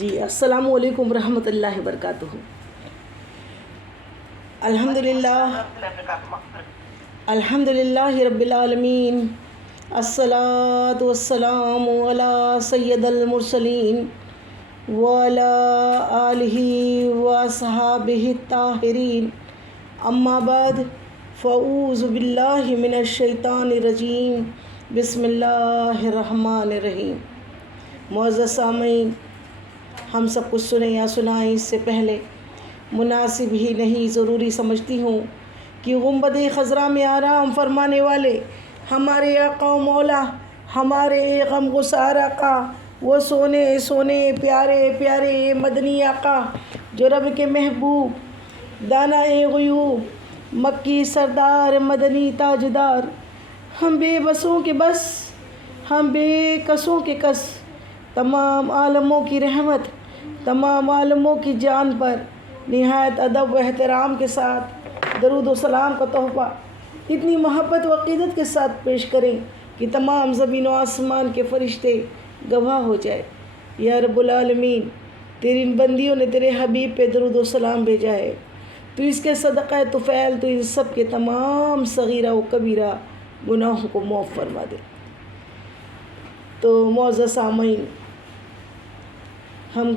جی السلام علیکم ورحمۃ اللہ وبرکاتہ۔ الحمدللہ رب العالمین، الصلاۃ والسلام علی سید المرسلین وعلی آلہ واصحابہ الطاہرین، اما بعد فاعوذ باللہ من الشیطان الرجیم، بسم اللہ الرحمن الرحیم۔ معزز سامعین، ہم سب کچھ سنیں یا سنائیں اس سے پہلے مناسب ہی نہیں ضروری سمجھتی ہوں کہ گنبد خضرا میں آرام فرمانے والے ہمارے آقا و مولا، ہمارے غم گسار آقا، وہ سونے سونے پیارے پیارے مدنی آقا جو رب کے محبوب، دانہ غیوب، مکی سردار، مدنی تاجدار، ہم بے بسوں کے بس، ہم بے کسوں کے کس، تمام عالموں کی رحمت، تمام عالموں کی جان پر نہایت ادب و احترام کے ساتھ درود و سلام کا تحفہ اتنی محبت و عقیدت کے ساتھ پیش کریں کہ تمام زمین و آسمان کے فرشتے گواہ ہو جائے۔ یا رب العالمین، تیری ان بندیوں نے تیرے حبیب پہ درود و سلام بھیجا ہے، تو اس کے صدقہ طفیل تو ان سب کے تمام صغیرہ و کبیرہ گناہوں کو معاف فرما دے۔ تو معزز سامعین، ہم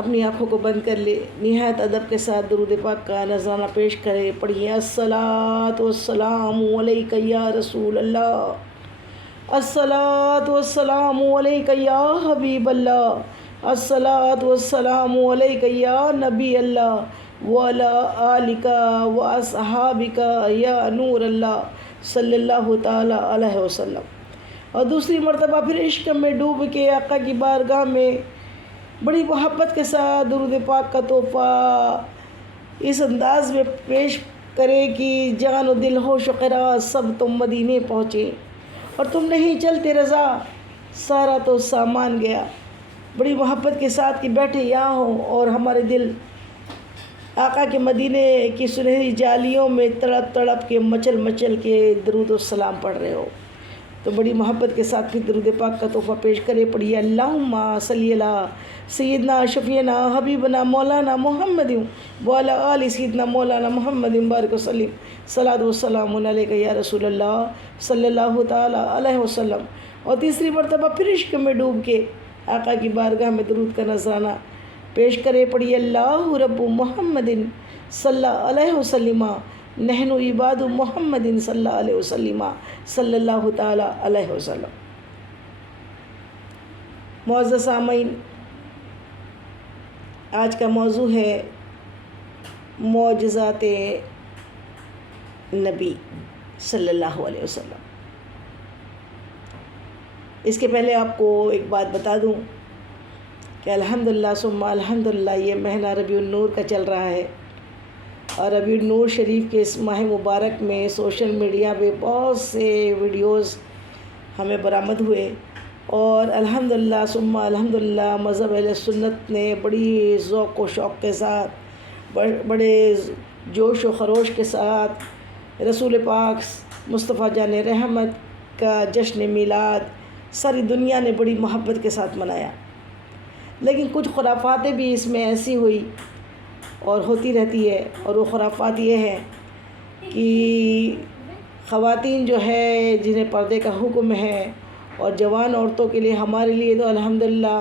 اپنی آنکھوں کو بند کر لے، نہایت ادب کے ساتھ درود پاک کا نذرانہ پیش کرے۔ پڑھیے الصلاۃ والسلام علیک یا رسول اللہ، الصلاۃ والسلام علیک یا حبیب اللہ، الصلاۃ والسلام علیک یا نبی اللہ وعلی آلک و اصحابک یا نور اللہ صلی اللہ تعالی علیہ وسلم۔ اور دوسری مرتبہ پھر عشق میں ڈوب کے آقا کی بارگاہ میں بڑی محبت کے ساتھ درود پاک کا تحفہ اس انداز میں پیش کرے کہ جان و دل ہوش و قرار سب تم مدینے پہنچے اور تم نہیں چلتے رضا، سارا تو سامان گیا۔ بڑی محبت کے ساتھ کہ بیٹھے یہاں ہوں اور ہمارے دل آقا کے مدینے کی سنہری جالیوں میں تڑپ تڑپ کے مچل مچل کے درود و سلام پڑھ رہے ہو، تو بڑی محبت کے ساتھ پھر درود پاک کا تحفہ پیش کرے۔ پڑھیے اللہم صلی علی سیدنا شفیعنا حبیبنا مولانا محمد وعلی آل سیدنا مولانا محمد بارک وسلم، صلاۃ والسلام علیک یا رسول اللہ صلی اللہ تعالی علیہ وسلم۔ اور تیسری مرتبہ پھر عشق میں ڈوب کے آقا کی بارگاہ میں درود کا نذرانہ پیش کرے۔ پڑھیے اللہ رب محمد صلی اللہ علیہ وسلم، نحن عباد محمد صلی اللہ علیہ وسلم، صلی اللہ تعالی علیہ وسلم۔ معزز سامعین، آج کا موضوع ہے معجزات نبی صلی اللہ علیہ وسلم۔ اس کے پہلے آپ کو ایک بات بتا دوں کہ الحمدللہ ثم الحمدللہ یہ مہینہ ربیع النور کا چل رہا ہے، اور ربیع النور شریف کے اس ماہ مبارک میں سوشل میڈیا پہ بہت سے ویڈیوز ہمیں برآمد ہوئے، اور الحمدللہ ثم الحمدللہ مذہب اہل سنت نے بڑی ذوق و شوق کے ساتھ، بڑے جوش و خروش کے ساتھ رسول پاک مصطفیٰ جان رحمت کا جشن میلاد ساری دنیا نے بڑی محبت کے ساتھ منایا۔ لیکن کچھ خرافاتیں بھی اس میں ایسی ہوئی اور ہوتی رہتی ہے، اور وہ خرافات یہ ہیں کہ خواتین جو ہے جنہیں پردے کا حکم ہے، اور جوان عورتوں کے لیے ہمارے لیے تو الحمدللہ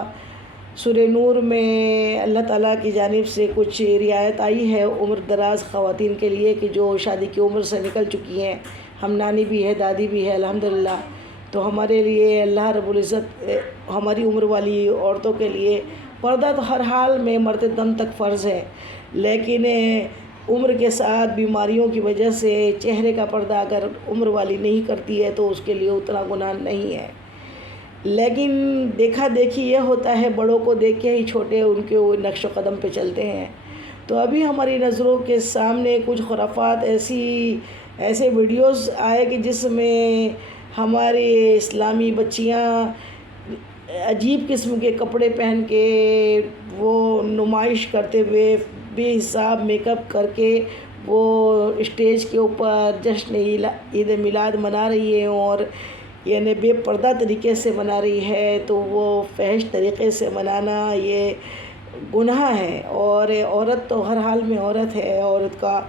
سورہ نور میں اللہ تعالیٰ کی جانب سے کچھ رعایت آئی ہے عمر دراز خواتین کے لیے، کہ جو شادی کی عمر سے نکل چکی ہیں، ہم نانی بھی ہے دادی بھی ہے الحمدللہ، تو ہمارے لیے اللہ رب العزت ہماری عمر والی عورتوں کے لیے پردہ تو ہر حال میں مرتے دم تک فرض ہے، لیکن عمر کے ساتھ بیماریوں کی وجہ سے چہرے کا پردہ اگر عمر والی نہیں کرتی ہے تو اس کے لیے اتنا گناہ نہیں ہے۔ لیکن دیکھا دیکھی یہ ہوتا ہے، بڑوں کو دیکھ کے ہی چھوٹے ان کے وہ نقش و قدم پہ چلتے ہیں۔ تو ابھی ہماری نظروں کے سامنے کچھ خرافات ایسے ویڈیوز آئے کہ جس میں ہمارے اسلامی بچیاں عجیب قسم کے کپڑے پہن کے وہ نمائش کرتے ہوئے بے حساب میک اپ کر کے وہ اسٹیج کے اوپر جشن عید میلاد منا رہی ہیں، اور یعنی بے پردہ طریقے سے منا رہی ہے تو وہ فحش طریقے سے منانا یہ گناہ ہے، اور عورت تو ہر حال میں عورت ہے، عورت کا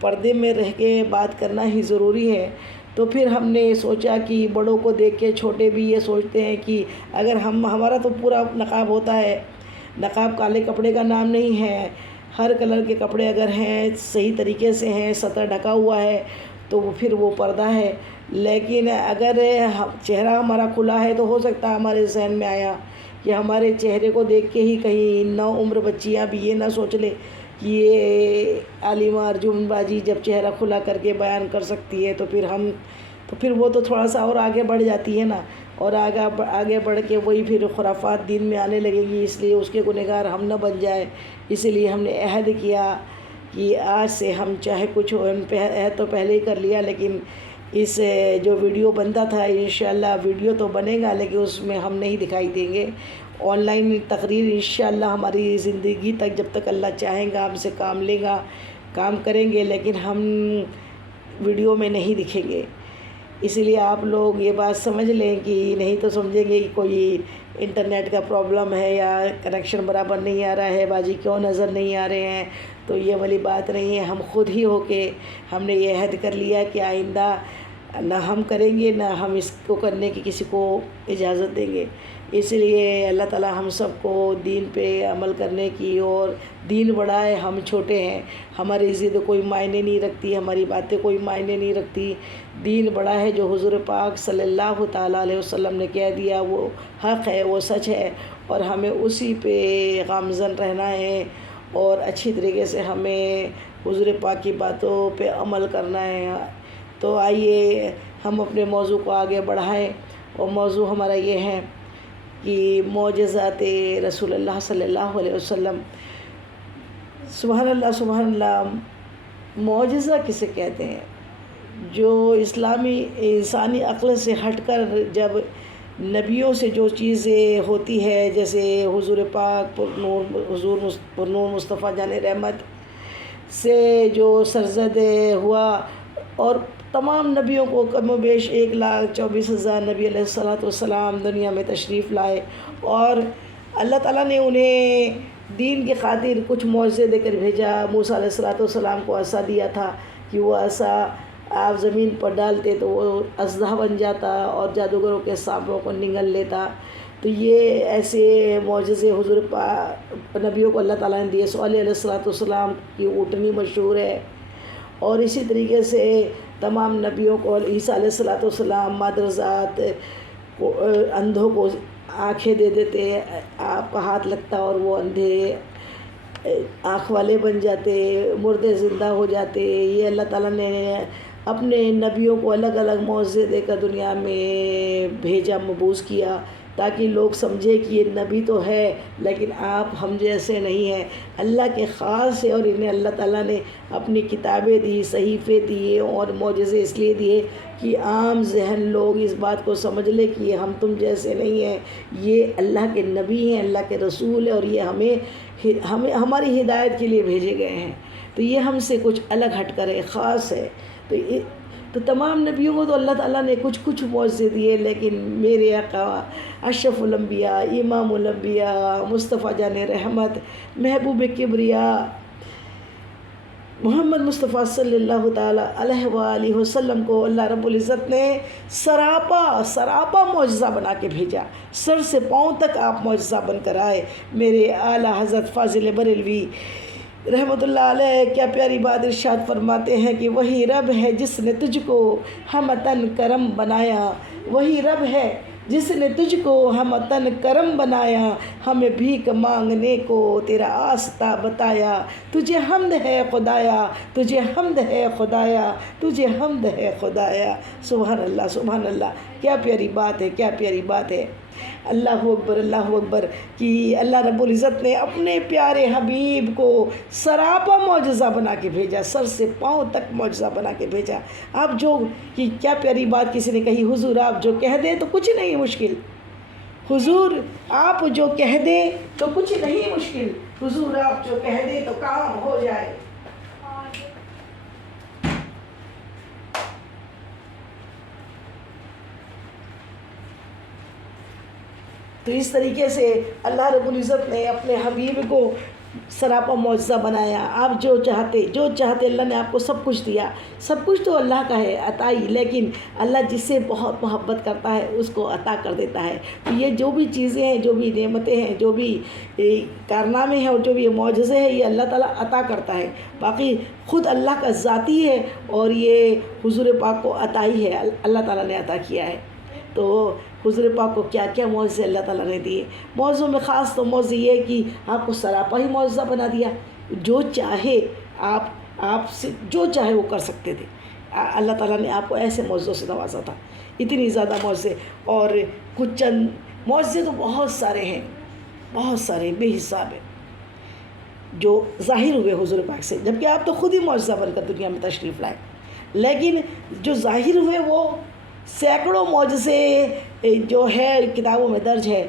پردے میں رہ کے بات کرنا ہی ضروری ہے۔ تو پھر ہم نے سوچا کہ بڑوں کو دیکھ کے چھوٹے بھی یہ سوچتے ہیں کہ اگر ہمارا تو پورا نقاب ہوتا ہے، نقاب کالے کپڑے کا نام نہیں ہے، ہر کلر کے کپڑے اگر ہیں، صحیح طریقے سے ہیں، سطر ڈھکا ہوا ہے تو پھر وہ پردہ ہے۔ لیکن اگر چہرہ ہمارا کھلا ہے تو ہو سکتا ہے ہمارے ذہن میں آیا کہ ہمارے چہرے کو دیکھ کے ہی کہیں نو عمر بچیاں بھی یہ نہ سوچ لے کہ یہ عالمہ ارجن باجی جب چہرہ کھلا کر کے بیان کر سکتی ہے تو پھر وہ تو تھوڑا سا اور آگے بڑھ جاتی ہے نا، اور آگے بڑھ کے وہی پھر خرافات دین میں آنے لگے گی، اس لیے اس کے گنہگار ہم نہ بن جائے۔ اسی لیے ہم نے عہد کیا کہ آج سے ہم چاہے کچھ ہو، عہد تو پہلے ہی کر لیا، لیکن اس جو ویڈیو بنتا تھا انشاءاللہ ویڈیو تو بنے گا لیکن اس میں ہم نہیں دکھائی دیں گے۔ آن لائن تقریر انشاءاللہ ہماری زندگی تک جب تک اللہ چاہیں گا ہم سے کام لے گا، کام کریں گے، لیکن ہم ویڈیو میں نہیں دکھیں گے۔ اسی لیے آپ لوگ یہ بات سمجھ لیں کہ نہیں تو سمجھیں گے کہ کوئی انٹرنیٹ کا پرابلم ہے یا کنیکشن برابر نہیں آ رہا ہے، باجی کیوں نظر نہیں آ رہے ہیں، تو یہ والی بات نہیں ہے۔ ہم خود ہی ہو کے ہم نے یہ عہد کر لیا کہ آئندہ نہ ہم کریں گے، نہ ہم اس کو کرنے کی کسی کو اجازت دیں گے۔ اس لیے اللہ تعالی ہم سب کو دین پہ عمل کرنے کی، اور دین بڑا ہے، ہم چھوٹے ہیں، ہماری ضد کوئی معنی نہیں رکھتی، ہماری باتیں کوئی معنی نہیں رکھتی۔ دین بڑا ہے، جو حضور پاک صلی اللہ تعالیٰ علیہ وسلم نے کہہ دیا وہ حق ہے، وہ سچ ہے، اور ہمیں اسی پہ گامزن رہنا ہے، اور اچھی طریقے سے ہمیں حضور پاک کی باتوں پہ عمل کرنا ہے۔ تو آئیے ہم اپنے موضوع کو آگے بڑھائیں، اور موضوع ہمارا یہ ہے کہ معجزات رسول اللہ صلی اللہ علیہ وسلم۔ سبحان اللہ سبحان اللہ، معجزہ کسے کہتے ہیں؟ جو اسلامی انسانی عقل سے ہٹ کر جب نبیوں سے جو چیزیں ہوتی ہے، جیسے حضور پاک پر نور مصطفیٰ جان رحمت سے جو سرزد ہوا، اور تمام نبیوں کو کم و بیش 1,24,000 نبی علیہ السلام دنیا میں تشریف لائے، اور اللہ تعالیٰ نے انہیں دین کی خاطر کچھ معجزے دے کر بھیجا۔ موسیٰ علیہ السلام کو عصا دیا تھا کہ وہ عصا آپ زمین پر ڈالتے تو وہ اژدہا بن جاتا اور جادوگروں کے سانپوں کو نگل لیتا۔ تو یہ ایسے معجزے حضور نبیوں کو اللہ تعالیٰ نے دیے۔ صالح علیہ السلام کی اونٹنی مشہور ہے، اور اسی طریقے سے تمام نبیوں کو عیسیٰ علیہ السلام مادرزات اندھوں کو آنکھیں دے دیتے، آپ کا ہاتھ لگتا اور وہ اندھے آنکھ والے بن جاتے، مردے زندہ ہو جاتے۔ یہ اللہ تعالیٰ نے اپنے نبیوں کو الگ الگ معجزے دے کر دنیا میں بھیجا، مبعوث کیا، تاکہ لوگ سمجھے کہ یہ نبی تو ہے لیکن آپ ہم جیسے نہیں ہیں، اللہ کے خاص ہے، اور انہیں اللہ تعالیٰ نے اپنی کتابیں دی، صحیفے دیے، اور معجزے اس لیے دیے کہ عام ذہن لوگ اس بات کو سمجھ لے کہ یہ ہم تم جیسے نہیں ہیں، یہ اللہ کے نبی ہیں، اللہ کے رسول ہیں، اور یہ ہمیں ہماری ہدایت کے لیے بھیجے گئے ہیں۔ تو یہ ہم سے کچھ الگ ہٹ کر ہے، خاص ہے۔ تو تمام نبیوں کو تو اللہ تعالیٰ نے کچھ معجزے دیے، لیکن میرے آقا اشرف الانبیاء، امام الانبیاء، مصطفیٰ جان رحمت، محبوب کبریا، محمد مصطفیٰ صلی اللہ تعالیٰ علیہ وآلہ وسلم کو اللہ رب العزت نے سراپا معجزہ بنا کے بھیجا، سر سے پاؤں تک آپ معجزہ بن کر آئے۔ میرے اعلیٰ حضرت فاضل بریلوی رحمۃ اللہ علیہ کیا پیاری بات ارشاد فرماتے ہیں کہ وہی رب ہے جس نے تجھ کو ہمتن کرم بنایا، وہی رب ہے جس نے تجھ کو ہمتن کرم بنایا، ہمیں بھیک مانگنے کو تیرا آستہ بتایا، تجھے حمد ہے خدایا، تجھے حمد ہے خدایا، تجھے حمد ہے خدایا۔ سبحان اللہ سبحان اللہ، کیا پیاری بات ہے، کیا پیاری بات ہے۔ اللہ اکبر اللہ اکبر، کہ اللہ رب العزت نے اپنے پیارے حبیب کو سراپا معجزہ بنا کے بھیجا، سر سے پاؤں تک معجزہ بنا کے بھیجا۔ آپ جو کہ کیا پیاری بات کسی نے کہی، حضور آپ جو کہہ دیں تو کچھ نہیں مشکل، حضور آپ جو کہہ دیں تو کچھ نہیں مشکل، حضور آپ جو کہہ دیں تو کام ہو جائے۔ تو اس طریقے سے اللہ رب العزت نے اپنے حبیب کو سراپا معجزہ بنایا. آپ جو چاہتے اللہ نے آپ کو سب کچھ دیا. سب کچھ تو اللہ کا ہے عطائی، لیکن اللہ جس سے بہت محبت کرتا ہے اس کو عطا کر دیتا ہے. تو یہ جو بھی چیزیں ہیں، جو بھی نعمتیں ہیں، جو بھی کارنامے ہیں اور جو بھی یہ معجزے ہیں، یہ اللہ تعالیٰ عطا کرتا ہے. باقی خود اللہ کا ذاتی ہے اور یہ حضور پاک کو عطائی ہے، اللہ تعالیٰ نے عطا کیا ہے. تو حضور پاک کو کیا کیا معجزے اللہ تعالیٰ نے دیے. معجزوں میں خاص تو معجزہ یہ کہ آپ کو سراپا ہی معجزہ بنا دیا. جو چاہے آپ سے جو چاہے وہ کر سکتے تھے. اللہ تعالیٰ نے آپ کو ایسے معجزوں سے نوازا تھا، اتنی زیادہ معجزے. اور کچھ چند معجزے تو بہت سارے ہیں، بہت سارے بے حساب ہیں جو ظاہر ہوئے حضور پاک سے، جبکہ آپ تو خود ہی معجزہ بن کر دنیا میں تشریف لائے. لیکن جو ظاہر ہوئے وہ سینکڑوں معجزے جو ہے کتابوں میں درج ہے.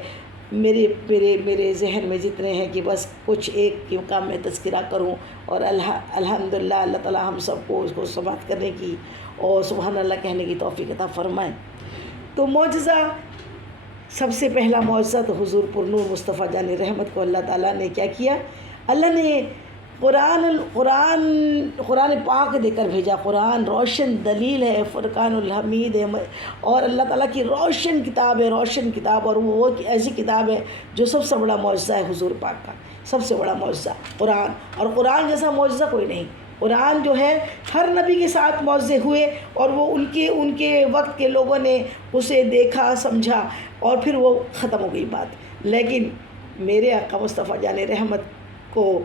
میرے ذہن میں جتنے ہیں کہ بس کچھ ایک کا میں تذکرہ کروں. اور الحمدللہ اللہ تعالیٰ ہم سب کو اس کو سماعت کرنے کی اور سبحان اللہ کہنے کی توفیق عطا فرمائیں. تو معجزہ، سب سے پہلا معجزہ تو حضور پرنور مصطفیٰ جان رحمت کو اللہ تعالیٰ نے کیا کیا؟ اللہ نے قرآن پاک دے کر بھیجا. قرآن روشن دلیل ہے، فرقان الحمید ہے، اور اللہ تعالیٰ کی روشن کتاب ہے، روشن کتاب. اور وہ ایسی کتاب ہے جو سب سے بڑا معجزہ ہے حضور پاک کا، سب سے بڑا معجزہ قرآن. اور قرآن جیسا معجزہ کوئی نہیں. قرآن جو ہے ہر نبی کے ساتھ معجزے ہوئے اور وہ ان کے وقت کے لوگوں نے اسے دیکھا، سمجھا اور پھر وہ ختم ہو گئی بات. لیکن میرے آقا مصطفیٰ جان رحمت کو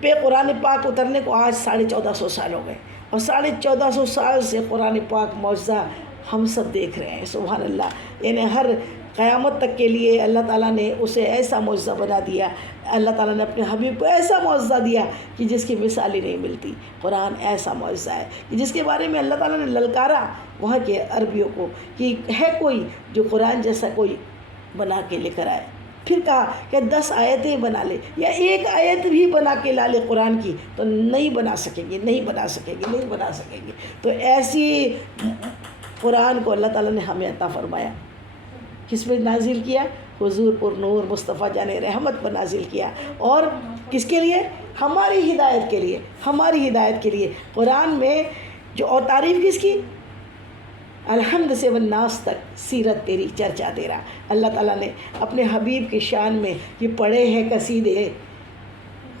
پہ قرآن پاک اترنے کو آج 1450 سال ہو گئے. اور 1450 سال سے قرآن پاک معجزہ ہم سب دیکھ رہے ہیں. سبحان اللہ. یعنی ہر قیامت تک کے لیے اللہ تعالیٰ نے اسے ایسا معجزہ بنا دیا. اللہ تعالیٰ نے اپنے حبیب کو ایسا معجزہ دیا کہ جس کی مثال ہی نہیں ملتی. قرآن ایسا معجزہ ہے کہ جس کے بارے میں اللہ تعالیٰ نے للکارا وہاں کے عربیوں کو کہ ہے کوئی جو قرآن جیسا کوئی بنا کے لے کر آئے. پھر کہا کہ 10 آیتیں بنا لے یا ایک آیت بھی بنا کے لا لے قرآن کی تو نہیں بنا سکیں گے. تو ایسی قرآن کو اللہ تعالیٰ نے ہمیں عطا فرمایا. کس پہ نازل کیا؟ حضور پر نور مصطفیٰ جان رحمت پر نازل کیا. اور کس کے لیے؟ ہماری ہدایت کے لیے. قرآن میں جو اور تعریف کس کی؟ الحمد سے والناس تک سیرت تیری، چرچا تیرا. اللہ تعالیٰ نے اپنے حبیب کی شان میں یہ پڑھے ہیں قصیدے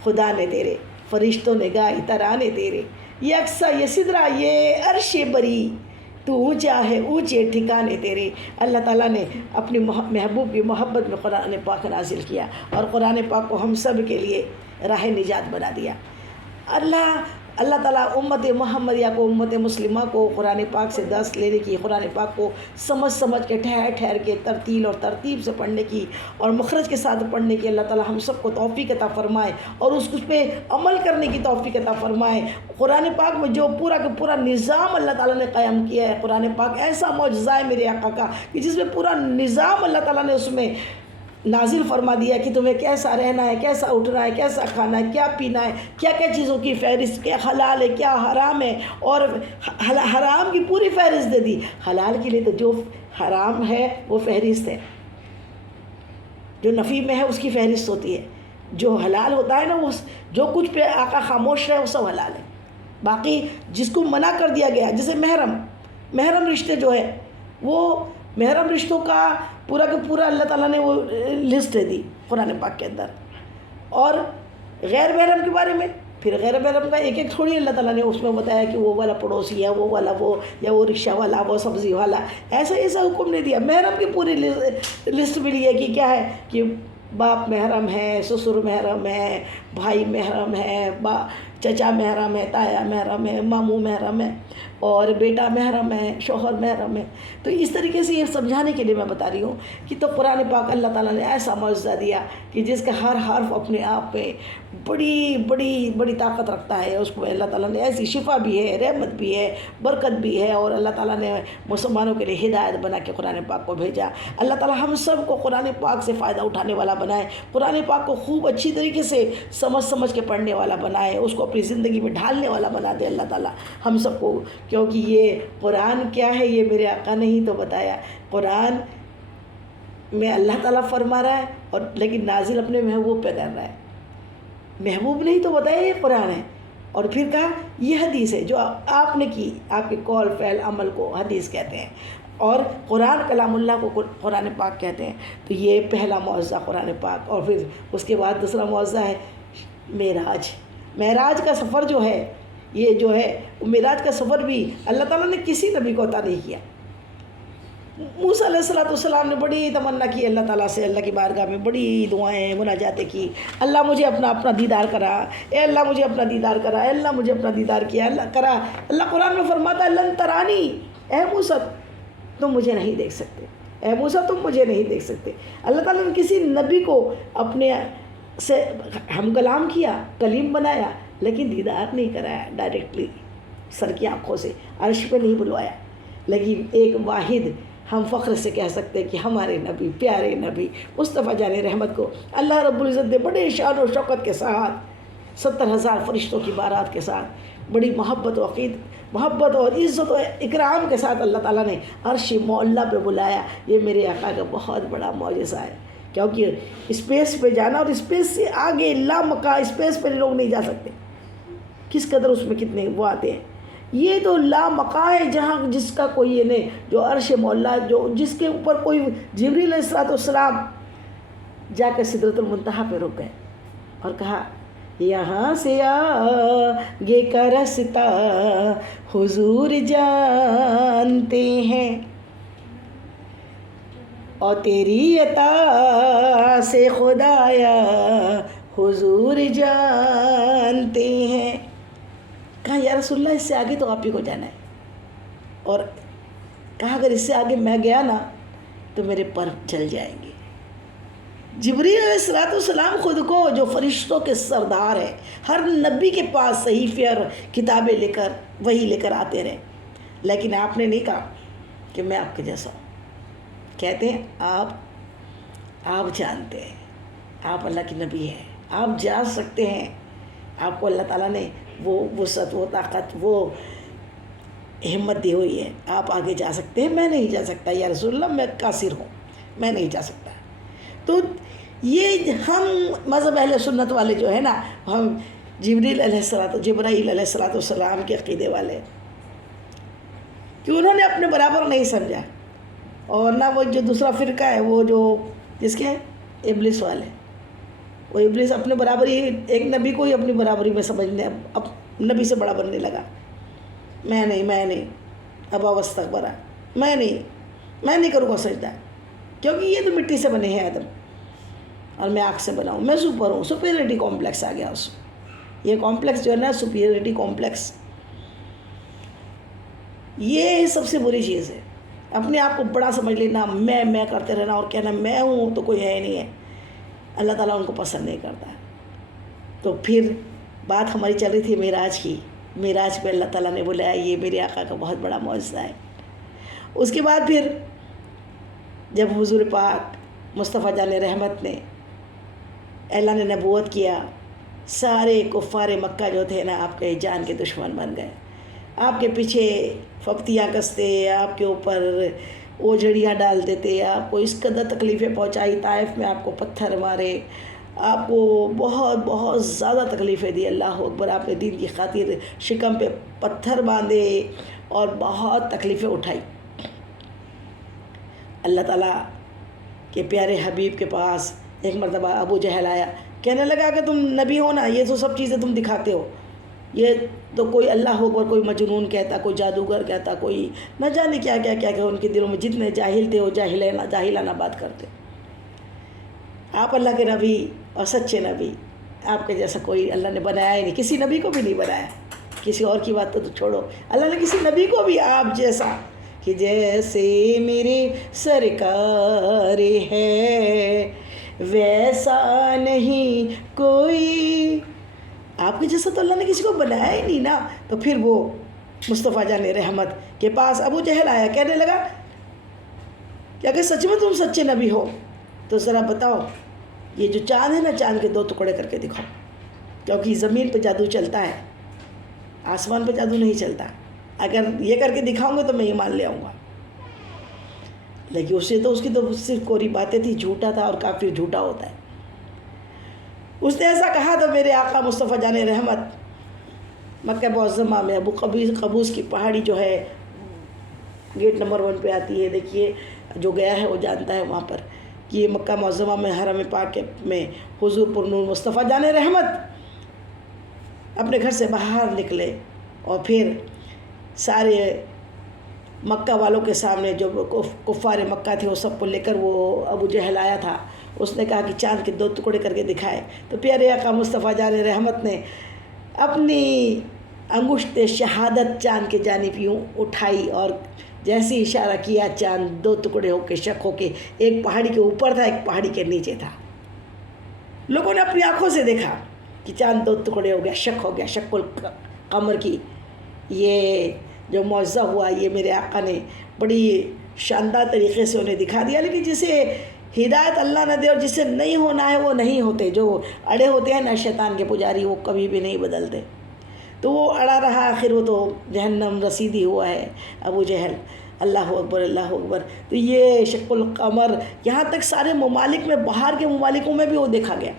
خدا نے تیرے، فرشتوں نے گائے ترانے تیرے. یہ اقصا، یہ سدرا، یہ عرش بری، تو اونچا ہے اونچے ٹھکانے تیرے. اللہ تعالیٰ نے اپنی محبوب کی محبت میں قرآن پاک نازل کیا اور قرآن پاک کو ہم سب کے لیے راہ نجات بنا دیا. اللہ تعالیٰ امت محمدیہ کو، امت مسلمہ کو قرآن پاک سے درس لینے کی، قرآن پاک کو سمجھ کے ٹھہر کے ترتیل اور ترتیب سے پڑھنے کی اور مخرج کے ساتھ پڑھنے کی اللہ تعالیٰ ہم سب کو توفیق عطا فرمائے اور اس پہ عمل کرنے کی توفیق عطا فرمائے. قرآن پاک میں جو پورا کا پورا نظام اللہ تعالیٰ نے قائم کیا ہے، قرآن پاک ایسا معجزہ ہے میرے آقا کا کہ جس میں پورا نظام اللہ تعالیٰ نے اس میں نازل فرما دیا کہ تمہیں کیسا رہنا ہے، کیسا اٹھنا ہے، کیسا کھانا ہے، کیا پینا ہے، کیا کیا چیزوں کی فہرست، کیا حلال ہے، کیا حرام ہے. اور حرام کی پوری فہرست دے دی. حلال کے لیے تو جو حرام ہے وہ فہرست ہے، جو نفی میں ہے اس کی فہرست ہوتی ہے. جو حلال ہوتا ہے نا، وہ جو کچھ پہ آقا خاموش رہے وہ سب حلال ہے. باقی جس کو منع کر دیا گیا، جیسے محرم رشتے جو ہے، وہ محرم رشتوں کا پورا کا پورا اللہ تعالیٰ نے وہ لسٹ دے دی قرآن پاک کے اندر. اور غیر محرم کے بارے میں پھر غیر محرم کا ایک تھوڑی اللہ تعالیٰ نے اس میں بتایا کہ وہ والا پڑوسی ہے، وہ والا وہ، یا وہ رکشہ والا، وہ سبزی والا. ایسا حکم نہیں دیا. محرم کی پوری لسٹ ملی ہے کہ کیا ہے کہ باپ محرم ہے، سسر محرم ہے، بھائی محرم ہے، چچا محرم ہے، تایا محرم ہے، ماموں محرم ہے، اور بیٹا محرم ہے، شوہر محرم ہے. تو اس طریقے سے یہ سمجھانے کے لیے میں بتا رہی ہوں کہ تو قرآن پاک اللہ تعالیٰ نے ایسا معجزہ دیا کہ جس کا ہر حرف اپنے آپ میں بڑی طاقت رکھتا ہے. اس کو اللہ تعالیٰ نے ایسی شفا بھی ہے، رحمت بھی ہے، برکت بھی ہے. اور اللہ تعالیٰ نے مسلمانوں کے لیے ہدایت بنا کے قرآن پاک کو بھیجا. اللہ تعالیٰ ہم سب کو قرآن پاک سے فائدہ اٹھانے والا بنائے. قرآن پاک کو خوب اچھی طریقے سے سمجھ کے پڑھنے والا بنائے. اس کو اپنی زندگی میں ڈھالنے والا بنا دے اللہ تعالیٰ ہم سب کو. کیونکہ یہ قرآن کیا ہے، یہ میرے آقا نے ہی تو بتایا. قرآن میں اللہ تعالیٰ فرما رہا ہے اور لیکن نازل اپنے محبوب پہ کر رہا ہے. محبوب نے ہی تو بتایا یہ قرآن ہے. اور پھر کہا یہ حدیث ہے جو آپ نے کی، آپ کے قول فعل عمل کو حدیث کہتے ہیں، اور قرآن کلام اللہ کو قرآن پاک کہتے ہیں. تو یہ پہلا معجزہ قرآن پاک. اور پھر اس کے بعد دوسرا معجزہ ہے معراج. معراج کا سفر جو ہے، یہ جو ہے معراج کا سفر بھی اللہ تعالیٰ نے کسی نبی کو عطا نہیں کیا. موسیٰ علیہ السلام نے بڑی تمنا کی اللہ تعالیٰ سے، اللہ کی بارگاہ میں بڑی دعائیں مناجاتیں کی، اللہ مجھے اپنا دیدار کرا، اے اللہ مجھے اپنا دیدار کرا، اے اللہ مجھے اپنا دیدار کیا اللہ کرا. اللہ قرآن میں فرماتا ہے لن ترانی، اے موسیٰ تم مجھے نہیں دیکھ سکتے، اے موسیٰ تم مجھے نہیں دیکھ سکتے. اللہ تعالیٰ نے کسی نبی کو اپنے سے ہم کلام کیا، کلیم بنایا، لیکن دیدار نہیں کرایا ڈائریکٹلی سر کی آنکھوں سے، عرش پہ نہیں بلوایا. لیکن ایک واحد ہم فخر سے کہہ سکتے ہیں کہ ہمارے نبی، پیارے نبی مصطفیٰ جان رحمت کو اللہ رب العزت نے بڑے شان و شوکت کے ساتھ 70,000 فرشتوں کی بارات کے ساتھ بڑی محبت اور عزت و اکرام کے ساتھ اللہ تعالیٰ نے عرش معلیٰ پہ بلایا. یہ میرے آقا کا بہت بڑا معجزہ ہے، کیونکہ اسپیس پہ جانا اور اسپیس سے آگے لامکا اسپیس پہ لوگ نہیں جا سکتے. کس قدر اس میں کتنے وہ آتے ہیں. یہ تو لامکا ہے جہاں جس کا کوئی یہ نہیں، جو عرش معلیٰ جو جس کے اوپر کوئی جبریل علیہ السلام جا کر سدرۃ المنتہا پہ رک گئے اور کہا یہاں سے آگے کا رستہ حضور جانتے ہیں، اور تیری عطا سے خدایا حضور جانتے ہیں. کہا یا رسول اللہ اس سے آگے تو آپ ہی کو جانا ہے. اور کہا اگر اس سے آگے میں گیا نا تو میرے پر چل جائیں گے. جبریل علیہ السلام خود کو جو فرشتوں کے سردار ہے، ہر نبی کے پاس صحیفے اور کتابیں لے کر وہی لے کر آتے رہے، لیکن آپ نے نہیں کہا کہ میں آپ کے جیسا ہوں. کہتے ہیں آپ جانتے ہیں، آپ اللہ کی نبی ہیں، آپ جان سکتے ہیں. آپ کو اللہ تعالیٰ نے وہ وسعت، وہ طاقت، وہ ہمت دی ہوئی ہے، آپ آگے جا سکتے ہیں. میں نہیں جا سکتا یا رسول اللہ، میں قاصر ہوں، میں نہیں جا سکتا. تو یہ ہم مذہب اہل سنت والے جو ہے نا، ہم جبرائیل علیہ السلام کے عقیدے والے، کہ انہوں نے اپنے برابر نہیں سمجھا. اور نہ وہ جو دوسرا فرقہ ہے وہ جو جس کے ابلیس والے، وہ ابلیس اپنے برابری، ایک نبی کو ہی اپنی برابری میں سمجھنے، اب نبی سے بڑا بننے لگا. میں نہیں ابا واستکبرا، میں نہیں کروں گا سجدہ، کیونکہ یہ تو مٹی سے بنے ہیں آدم اور میں آگ سے بنا ہوں، میں سپر ہوں. سپیریٹی کمپلیکس آ گیا اس میں. یہ کمپلیکس جو ہے نا سپیریٹی کمپلیکس، یہ سب سے بری چیز ہے. اپنے آپ کو بڑا سمجھ لینا، میں کرتے رہنا اور کہنا میں ہوں تو کوئی ہے نہیں ہے. اللہ تعالیٰ ان کو پسند نہیں کرتا. تو پھر بات ہماری چل رہی تھی معراج کی. معراج پہ اللہ تعالیٰ نے بلایا، یہ میرے آقا کا بہت بڑا معجزہ ہے. اس کے بعد پھر جب حضور پاک مصطفیٰ جان رحمت نے، اللہ نے نبوت کیا، سارے کفار مکہ جو تھے نا آپ کے جان کے دشمن بن گئے. آپ کے پیچھے پھپتیاں کستے، آپ کے اوپر اوجھڑیاں ڈال دیتے، آپ کو اس قدر تکلیفیں پہنچائی. طائف میں آپ کو پتھر مارے، آپ کو بہت بہت زیادہ تکلیفیں دی. اللہ اکبر. آپ نے دین کی خاطر شکم پہ پتھر باندھے اور بہت تکلیفیں اٹھائی. اللہ تعالیٰ کے پیارے حبیب کے پاس ایک مرتبہ ابو جہل آیا، کہنے لگا کہ تم نبی ہو نا، یہ تو سب چیزیں تم دکھاتے ہو، یہ تو کوئی اللہ اکبر، کوئی مجنون کہتا، کوئی جادوگر کہتا، کوئی نہ جانے کیا کیا کیا کہ ان کے دلوں میں جتنے جاہل تھے وہ جاہلانہ بات کرتے. آپ اللہ کے نبی اور سچے نبی، آپ کے جیسا کوئی اللہ نے بنایا ہی نہیں، کسی نبی کو بھی نہیں بنایا. کسی اور کی بات تو چھوڑو، اللہ نے کسی نبی کو بھی آپ جیسا، کہ جیسے میرے سرکار ہے ویسا نہیں کوئی. آپ کے جیسا تو اللہ نے کسی کو بنایا ہی نہیں نا. تو پھر وہ مصطفیٰ جان رحمت کے پاس ابو جہل آیا، کہنے لگا کہ اگر سچ میں تم سچے نبی ہو تو ذرا بتاؤ یہ جو چاند ہے نا، چاند کے 2 ٹکڑے کر کے دکھاؤ، کیونکہ زمین پہ جادو چلتا ہے، آسمان پہ جادو نہیں چلتا. اگر یہ کر کے دکھاؤں گے تو میں ایمان لے آؤں گا. لیکن اسے تو اس کی تو صرف کوری باتیں تھی، جھوٹا تھا اور کافر جھوٹا ہوتا ہے۔ اس نے ایسا کہا تو میرے آقا مصطفیٰ جان رحمت مکہ معظمہ میں ابو قبوس کی پہاڑی جو ہے گیٹ نمبر 1 پہ آتی ہے، دیکھیے جو گیا ہے وہ جانتا ہے وہاں پر کہ یہ مکہ معظمہ میں حرم پاک میں حضور پر نور مصطفیٰ جان رحمت اپنے گھر سے باہر نکلے اور پھر سارے مکہ والوں کے سامنے جو کفار مکہ تھے وہ سب کو لے کر وہ ابو جہل آیا تھا، اس نے کہا کہ چاند کے 2 ٹکڑے کر کے دکھائے، تو پیارے آقا مصطفیٰ جان رحمت نے اپنی انگشت شہادت چاند کے جانب یوں اٹھائی اور جیسے اشارہ کیا چاند 2 ٹکڑے ہو کے شق ہو کے ایک پہاڑی کے اوپر تھا، ایک پہاڑی کے نیچے تھا۔ لوگوں نے اپنی آنکھوں سے دیکھا کہ چاند 2 ٹکڑے ہو گیا، شق ہو گیا، شق القمر کی یہ جو معجزہ ہوا یہ میرے آقا نے بڑی شاندار طریقے سے انہیں دکھا دیا۔ لیکن جسے ہدایت اللہ نہ دے اور جسے نہیں ہونا ہے وہ نہیں ہوتے، جو اڑے ہوتے ہیں نا شیطان کے پجاری، وہ کبھی بھی نہیں بدلتے، تو وہ اڑا رہا، آخر وہ تو جہنم رسیدی ہوا ہے ابو جہل۔ اللہ اکبر اللہ اکبر۔ تو یہ شق القمر یہاں تک سارے ممالک میں، باہر کے ممالکوں میں بھی وہ دیکھا گیا۔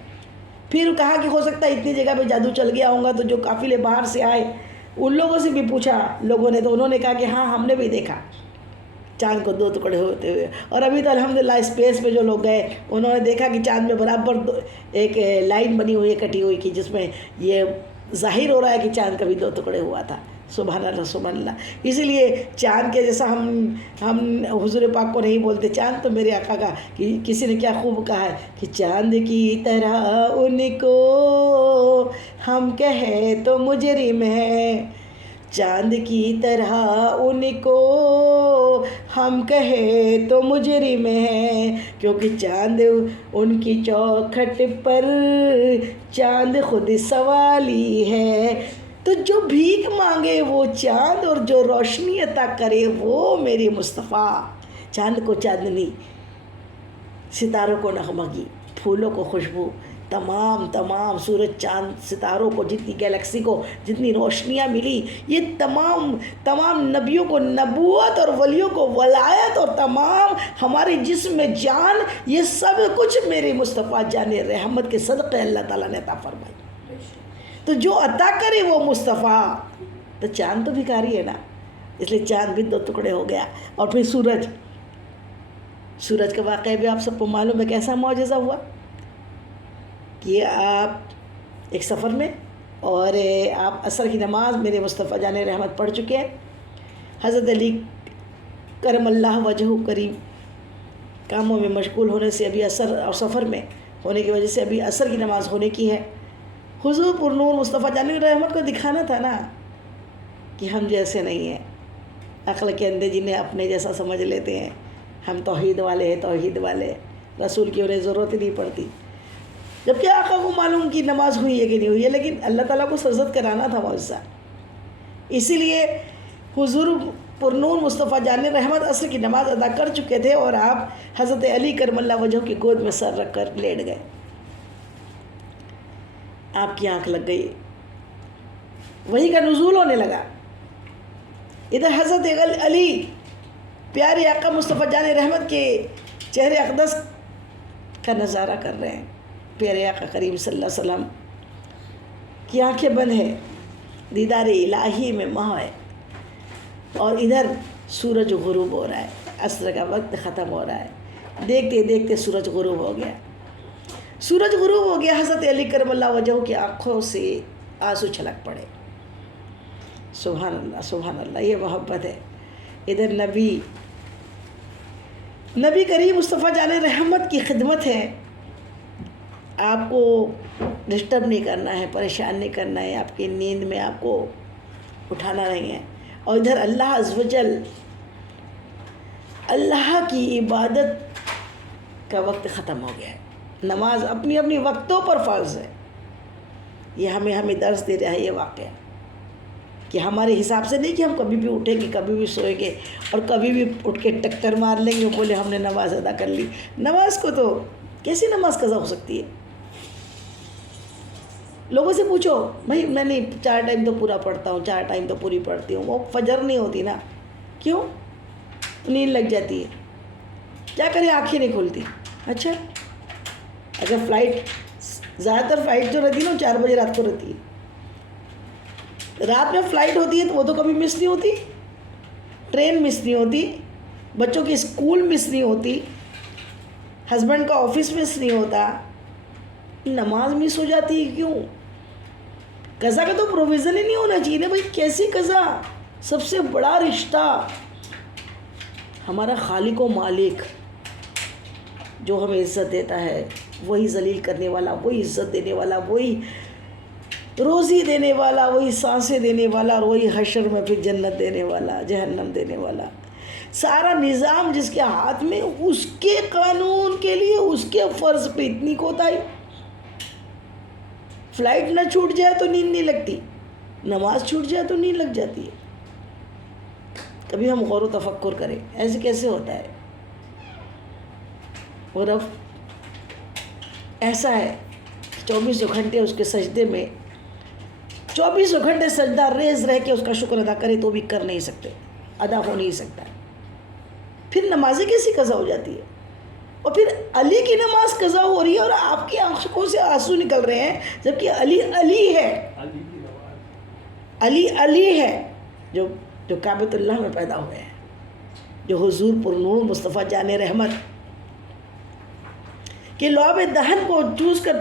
پھر کہا کہ ہو سکتا ہے اتنی جگہ پہ جادو چل گیا ہوگا، تو جو قافلے باہر سے آئے ان لوگوں سے بھی پوچھا لوگوں نے، تو انہوں نے کہا کہ ہاں ہم نے بھی دیکھا چاند کو 2 ٹکڑے ہوتے ہوئے۔ اور ابھی تو الحمدللہ اسپیس پہ جو لوگ گئے انہوں نے دیکھا کہ چاند میں برابر ایک لائن بنی ہوئی ہے کٹی ہوئی کی، جس میں یہ ظاہر ہو رہا ہے کہ چاند کبھی 2 ٹکڑے ہوا تھا۔ سبحان اللہ سبحان اللہ۔ اسی لیے چاند کے جیسا ہم حضور پاک کو نہیں بولتے چاند، تو میرے آقا کا کہ کسی نے کیا خوب کہا ہے کہ چاند کی طرح ان کو ہم کہے تو مجرم ہے، چاند کی طرح ان کو ہم کہے تو مجرم ہے، کیونکہ چاند ان کی چوکھٹ پر چاند خود سوالی ہے۔ تو جو بھیک مانگے وہ چاند اور جو روشنی عطا کرے وہ میرے مصطفیٰ۔ چاند کو چاندنی، ستاروں کو نغمگی، پھولوں کو خوشبو، تمام سورج چاند ستاروں کو جتنی گیلیکسی کو جتنی روشنیاں ملی، یہ تمام نبیوں کو نبوت اور ولیوں کو ولایت اور تمام ہمارے جسم میں جان، یہ سب کچھ میرے مصطفیٰ جان رحمت کے صدقے اللہ تعالیٰ نے عطا فرمائی۔ تو جو عطا کرے وہ مصطفیٰ۔ تو چاند تو بھکاری ہے نا، اس لیے چاند بھی 2 ٹکڑے ہو گیا۔ اور پھر سورج کا واقعہ بھی آپ سب کو معلوم ہے کیسا معجزہ ہوا کہ آپ ایک سفر میں اور آپ عصر کی نماز میرے مصطفیٰ جان رحمت پڑھ چکے ہیں، حضرت علی کرم اللہ وجہہ کریم کاموں میں مشغول ہونے سے ابھی عصر اور سفر میں ہونے کی وجہ سے ابھی عصر کی نماز ہونے کی ہے۔ حضور پر نور مصطفیٰ جان رحمت کو دکھانا تھا نا کہ ہم جیسے نہیں ہیں، عقل کے اندھے جنہیں اپنے جیسا سمجھ لیتے ہیں، ہم توحید والے ہیں، توحید والے، رسول کی انہیں ضرورت ہی نہیں پڑتی۔ جبکہ آقا کو معلوم کی نماز ہوئی ہے کہ نہیں ہوئی ہے، لیکن اللہ تعالیٰ کو سرزد کرانا تھا معجزہ۔ اسی لیے حضور پر نور مصطفیٰ جان رحمت عصر کی نماز ادا کر چکے تھے اور آپ حضرت علی کرم اللہ وجہہ کی گود میں سر رکھ کر لیٹ گئے۔ آپ کی آنکھ لگ گئی، وحی کا نزول ہونے لگا۔ ادھر حضرت علی پیارے آقا مصطفیٰ جان رحمت کے چہرے اقدس کا نظارہ کر رہے ہیں۔ پیارے آقا کریم صلی اللہ علیہ وسلم کی آنکھیں بند ہیں، دیدار الہی میں ماہ ہے، اور ادھر سورج غروب ہو رہا ہے، عصر کا وقت ختم ہو رہا ہے۔ دیکھتے دیکھتے سورج غروب ہو گیا۔ سورج غروب ہو گیا، حضرت علی کرم اللہ وجہہ کی آنکھوں سے آنسو چھلک پڑے۔ سبحان اللہ سبحان اللہ، یہ محبت ہے۔ ادھر نبی کریم مصطفیٰ جان رحمت کی خدمت ہے، آپ کو ڈسٹرب نہیں کرنا ہے، پریشان نہیں کرنا ہے، آپ کی نیند میں آپ کو اٹھانا نہیں ہے۔ اور ادھر اللہ عز و جل، اللہ کی عبادت کا وقت ختم ہو گیا ہے۔ نماز اپنی اپنی وقتوں پر فرض ہے۔ یہ ہمیں درس دے رہا ہے یہ واقعہ کہ ہمارے حساب سے نہیں کہ ہم کبھی بھی اٹھیں گے، کبھی بھی سوئیں گے اور کبھی بھی اٹھ کے ٹکر مار لیں گے، بولے ہم نے نماز ادا کر لی۔ نماز کو تو کیسی نماز قضا ہو سکتی ہے؟ لوگوں سے پوچھو، بھائی میں نہیں 4 ٹائم تو پورا پڑھتا ہوں، 4 ٹائم تو پوری پڑھتی ہوں، وہ فجر نہیں ہوتی نا، کیوں؟ نیند لگ جاتی ہے۔ کیا کریں آنکھیں نہیں کھلتی. اچھا اگر فلائٹ, زیادہ تر فلائٹ جو رہتی ہے نا 4 بجے رات کو رہتی ہے, رات میں فلائٹ ہوتی ہے تو وہ تو کبھی مس نہیں ہوتی, ٹرین مس نہیں ہوتی, بچوں کی اسکول مس نہیں ہوتی, ہسبینڈ کا آفس مس نہیں ہوتا, نماز مس ہو جاتی ہے. کیوں؟ قضا کا تو پروویژن ہی نہیں ہونا چاہیے نا بھائی. کیسی قضا؟ سب سے بڑا رشتہ ہمارا خالق و مالک جو ہمیں عزت دیتا ہے, وہی ذلیل کرنے والا, وہی عزت دینے والا, وہی روزی دینے والا, وہی سانسیں دینے والا, اور وہی حشر میں پھر جنت دینے والا, جہنم دینے والا. سارا نظام جس کے ہاتھ میں, اس کے قانون کے لیے اس کے فرض پہ اتنی کوتاہی. فلائٹ نہ چھوٹ جائے تو نیند نہیں لگتی, نماز چھوٹ جائے تو نیند لگ جاتی ہے. کبھی ہم غور و تفکر کریں ایسے کیسے ہوتا ہے. اور اب ایسا ہے 24 گھنٹے اس کے سجدے میں, 24 گھنٹے سجدہ ریز رہ کے اس کا شکر ادا کرے تو بھی کر نہیں سکتے, ادا ہو نہیں سکتا. پھر نمازیں کیسی قضا ہو جاتی ہے؟ اور پھر علی کی نماز قضا ہو رہی ہے اور آپ کی آنکھوں سے آنسو نکل رہے ہیں, جبکہ علی ہے, علی ہے جو کعبۃ اللہ میں پیدا ہوئے ہیں, جو حضور پر نور مصطفیٰ جان رحمت کہ لعاب دہن کو چوس کر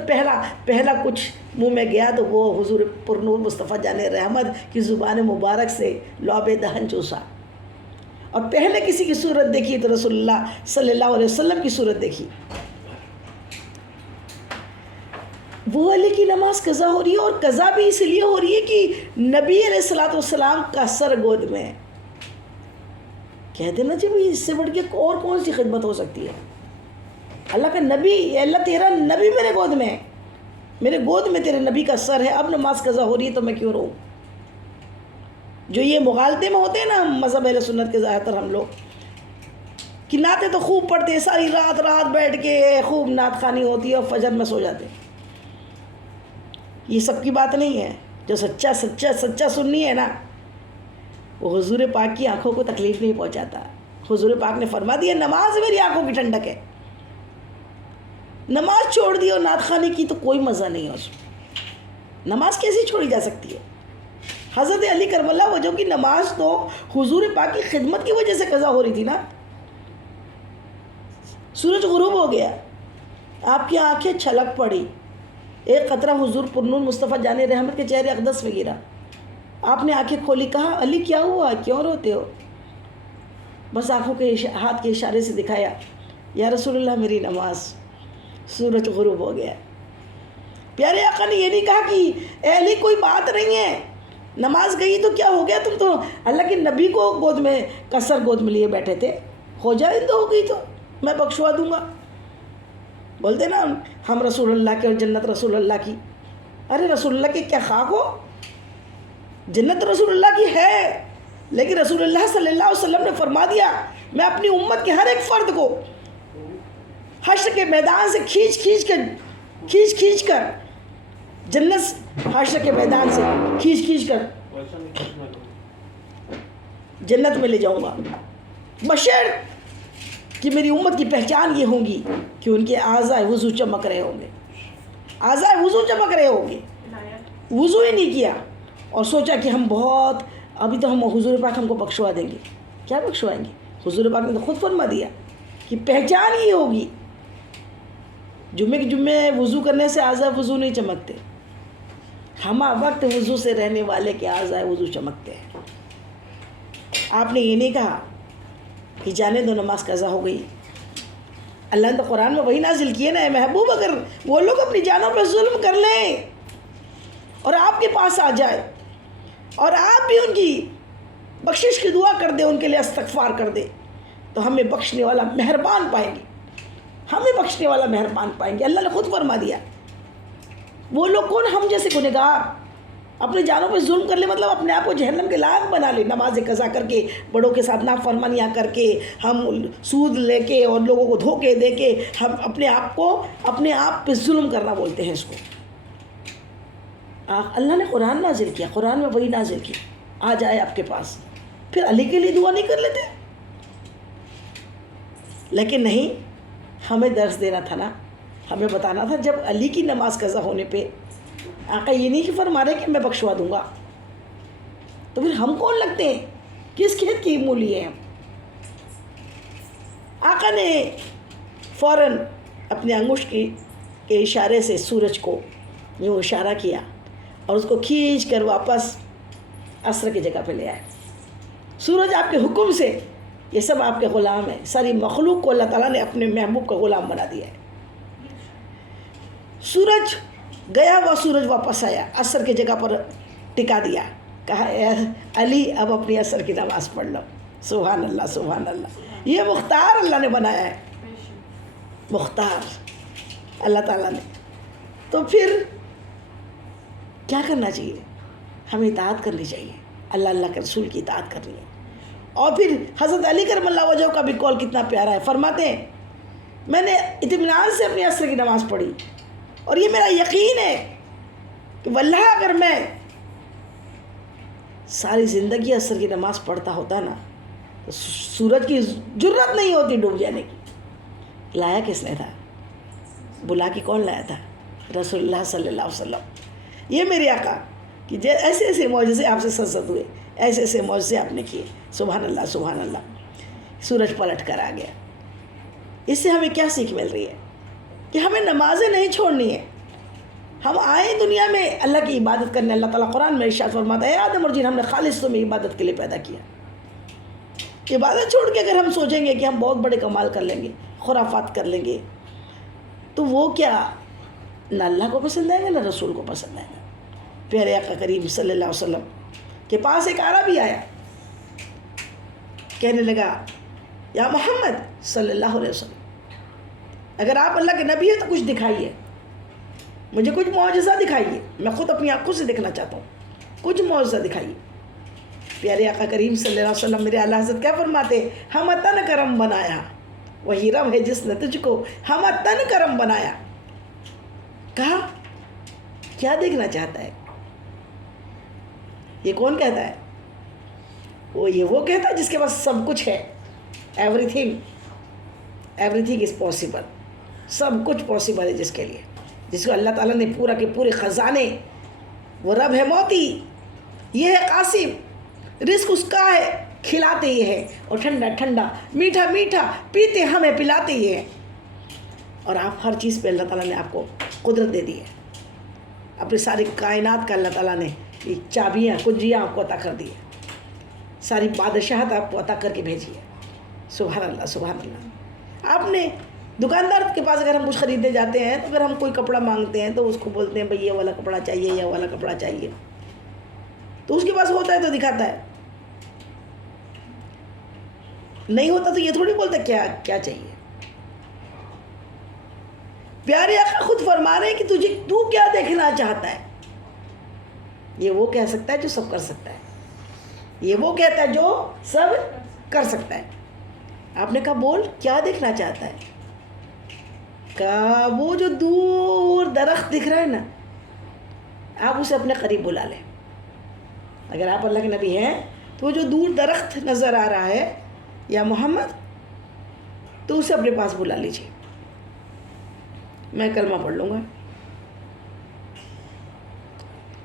پہلا کچھ منہ میں گیا تو وہ حضور پر نور مصطفیٰ جان رحمت کی زبان مبارک سے لعاب دہن چوسا. اور پہلے کسی کی صورت دیکھی تو رسول اللہ صلی اللہ علیہ وسلم کی صورت دیکھی. وہ علی کی نماز قضا ہو رہی ہے, اور قضا بھی اس لیے ہو رہی ہے کہ نبی علیہ الصلوۃ والسلام کا سر گود میں ہے. کہتے نا جی اس سے بڑھ کے اور کون سی خدمت ہو سکتی ہے. اللہ کا نبی, اللہ تیرا نبی میرے گود میں ہے, میرے گود میں تیرے نبی کا سر ہے, اب نماز قضا ہو رہی ہے تو میں کیوں رہوں. جو یہ مغالطے میں ہوتے ہیں نا مذہب اہل سنت کے زیادہ تر ہم لوگ, کہ نعتیں تو خوب پڑھتے ہیں, ساری رات بیٹھ کے خوب نعت خوانی ہوتی ہے اور فجر میں سو جاتے ہیں. یہ سب کی بات نہیں ہے. جو سچا سنی ہے نا, وہ حضور پاک کی آنکھوں کو تکلیف نہیں پہنچاتا. حضور پاک نے فرما دیا نماز میری آنکھوں کی ٹھنڈک ہے. نماز چھوڑ دی اور نعت خوانی کی تو کوئی مزہ نہیں ہے اس میں. نماز کیسی چھوڑی جا سکتی ہے؟ حضرت علی کرم اللہ وجہ کی نماز تو حضور پاک کی خدمت کی وجہ سے قضا ہو رہی تھی نا. سورج غروب ہو گیا, آپ کی آنکھیں چھلک پڑی, ایک قطرہ حضور پر نور مصطفیٰ جان رحمت کے چہرے اقدس میں گرا. آپ نے آنکھیں کھولی, کہا علی کیا ہوا, کیوں روتے ہو؟ بس آنکھوں کے ہاتھ کے اشارے سے دکھایا, یا رسول اللہ میری نماز. سورج غروب ہو گیا. پیارے آقا نے یہ نہیں کہا کہ اے علی کوئی بات نہیں ہے, نماز گئی تو کیا ہو گیا, تم تو اللہ کے نبی کو گود میں کسر گود میں لیے بیٹھے تھے, ہو جائے تو ہو گئی تو میں بخشوا دوں گا. بولتے نا ہم رسول اللہ کے اور جنت رسول اللہ کی. ارے رسول اللہ کے کیا خاک ہو, جنت رسول اللہ کی ہے, لیکن رسول اللہ صلی اللہ علیہ وسلم نے فرما دیا میں اپنی امت کے ہر ایک فرد کو حشر کے میدان سے کھینچ کر جنت, حشر کے میدان سے کھینچ کر جنت میں لے جاؤں گا, بشر کہ میری امت کی پہچان یہ ہوگی کہ ان کے اعضائے وضو چمک رہے ہوں گے, اعضائے وضو چمک رہے ہوں گے. وضو ہی نہیں کیا اور سوچا کہ ہم بہت, ابھی تو ہم حضور پاک ہم کو بخشوا دیں گے. کیا بخشوائیں گے؟ حضور پاک نے تو خود فرما دیا کہ پہچان ہی ہوگی. جمعے وضو کرنے سے اعضائے وضو نہیں چمکتے, ہمہ وقت وضو سے رہنے والے کے اعضائے وضو چمکتے ہیں. آپ نے یہ نہیں کہا کہ جانے دو نماز قضا ہو گئی. اللہ نے تو قرآن میں وہی نازل کیے نا, اے محبوب اگر وہ لوگ اپنی جانوں پہ ظلم کر لیں اور آپ کے پاس آ جائے اور آپ بھی ان کی بخشش کی دعا کر دیں, ان کے لیے استغفار کر دیں, تو ہمیں بخشنے والا مہربان پائیں گے, ہمیں بخشنے والا مہربان پائیں گے. اللہ نے خود فرما دیا. وہ لوگ کون؟ ہم جیسے گنہگار اپنی جانوں پہ ظلم کر لے, مطلب اپنے آپ کو جہنم کے لائق بنا لے, نماز قضا کر کے, بڑوں کے ساتھ نافرمانیاں کر کے, ہم سود لے کے اور لوگوں کو دھوکے دے کے ہم اپنے آپ پہ ظلم کرنا بولتے ہیں اس کو. اللہ نے قرآن نازل کیا, قرآن میں وہی نازل کی, آ جائے آپ کے پاس, پھر علی کے لیے دعا نہیں کر لیتے؟ لیکن نہیں، ہمیں درس دینا تھا نا، ہمیں بتانا تھا جب علی کی نماز قضا ہونے پہ آقا یہ نہیں کہ فرما رہے کہ میں بخشوا دوں گا، تو پھر ہم کون لگتے ہیں، کس کھیت کی مولی ہیں ہم؟ آقا نے فوراً اپنے انگشت کے اشارے سے سورج کو یوں اشارہ کیا اور اس کو کھینچ کر واپس عصر کی جگہ پہ لے آئے۔ سورج آپ کے حکم سے، یہ سب آپ کے غلام ہیں، ساری مخلوق کو اللہ تعالیٰ نے اپنے محبوب کا غلام بنا دیا ہے۔ سورج گیا ہوا سورج واپس آیا، عصر کی جگہ پر ٹکا دیا، کہا اے علی اب اپنی عصر کی نماز پڑھ لو۔ سبحان اللہ سبحان اللہ، یہ مختار اللہ نے بنایا ہے، مختار اللہ تعالیٰ نے۔ تو پھر کیا کرنا چاہیے؟ ہمیں اطاعت کرنی چاہیے، اللہ کے رسول کی اطاعت کرنی ہے۔ اور پھر حضرت علی کرم اللہ وجہ کا بھی قول کتنا پیارا ہے، فرماتے ہیں میں نے اطمینان سے اپنی عصر کی نماز پڑھی اور یہ میرا یقین ہے کہ واللہ اگر میں ساری زندگی عصر کی نماز پڑھتا ہوتا نا تو سورج کی جرت نہیں ہوتی ڈوب جانے کی۔ لایا کس نے تھا؟ بلا کے کون لایا تھا؟ رسول اللہ صلی اللہ علیہ وسلم۔ یہ میرے آقا کہ ایسے ایسے معجزے آپ سے سرزد ہوئے، ایسے ایسے معجزے آپ نے کیے، سبحان اللہ سبحان اللہ۔ سورج پلٹ کر آ گیا۔ اس سے ہمیں کیا سیکھ مل رہی ہے؟ کہ ہمیں نمازیں نہیں چھوڑنی ہے۔ ہم آئے دنیا میں اللہ کی عبادت کرنے، اللہ تعالیٰ قرآن میں ارشاد فرماتا ہے اے آدم اور جن ہم نے خالص تمہیں عبادت کے لیے پیدا کیا۔ عبادت چھوڑ کے اگر ہم سوچیں گے کہ ہم بہت بڑے کمال کر لیں گے، خرافات کر لیں گے، تو وہ کیا نہ اللہ کو پسند آئے گا نہ رسول کو پسند آئے گا۔ پیارے آقا کریم صلی اللہ علیہ وسلم کے پاس ایک عربی آیا، کہنے لگا یا محمد صلی اللہ علیہ وسلم اگر آپ اللہ کے نبی ہیں تو کچھ دکھائیے، مجھے کچھ معجزہ دکھائیے، میں خود اپنی آنکھوں سے دیکھنا چاہتا ہوں، کچھ معجزہ دکھائیے۔ پیارے آقا کریم صلی اللہ علیہ وسلم میرے اعلیٰ حضرت کیا فرماتے ہیں؟ ہم تن کرم بنایا، وہی رب ہے جس نے تجھ کو ہم تن کرم بنایا۔ کہا کیا دیکھنا چاہتا ہے؟ یہ کون کہتا ہے؟ وہ کہتا ہے جس کے پاس سب کچھ ہے، ایوری تھنگ از پاسبل، سب کچھ پاسبل ہے جس کے لیے، جس کو اللہ تعالیٰ نے پورا کے پورے خزانے، وہ رب ہے موتی، یہ ہے قاسم، رزق اس کا ہے، کھلاتے یہ ہے، اور ٹھنڈا ٹھنڈا میٹھا میٹھا پیتے ہمیں پلاتے یہ ہے۔ اور آپ ہر چیز پہ اللہ تعالیٰ نے آپ کو قدرت دے دی ہے، اپنی ساری کائنات کا اللہ تعالیٰ نے یہ چابیاں کنجیاں آپ کو عطا کر دی ہے، ساری بادشاہت آپ کو عطا کر کے بھیجی ہے۔ سبحان اللہ سبحان اللہ۔ آپ نے دکاندار کے پاس اگر ہم کچھ خریدنے جاتے ہیں تو اگر ہم کوئی کپڑا مانگتے ہیں تو اس کو بولتے ہیں بھئی یہ والا کپڑا چاہیے، یہ والا کپڑا چاہیے، تو اس کے پاس ہوتا ہے تو دکھاتا ہے، نہیں ہوتا تو یہ تھوڑی بولتا کیا چاہیے۔ پیارے آقا خود فرما رہے ہیں کہ تو کیا دیکھنا چاہتا ہے؟ یہ وہ کہہ سکتا ہے جو سب کر سکتا ہے، یہ وہ کہتا ہے جو سب کر سکتا ہے۔ آپ نے کہا بول کیا دیکھنا چاہتا ہے؟ کہا وہ جو دور درخت دکھ رہا ہے نا، آپ اسے اپنے قریب بلا لیں، اگر آپ اللہ کے نبی ہیں تو وہ جو دور درخت نظر آ رہا ہے یا محمد، تو اسے اپنے پاس بلا لیجیے، میں کلمہ پڑھ لوں گا۔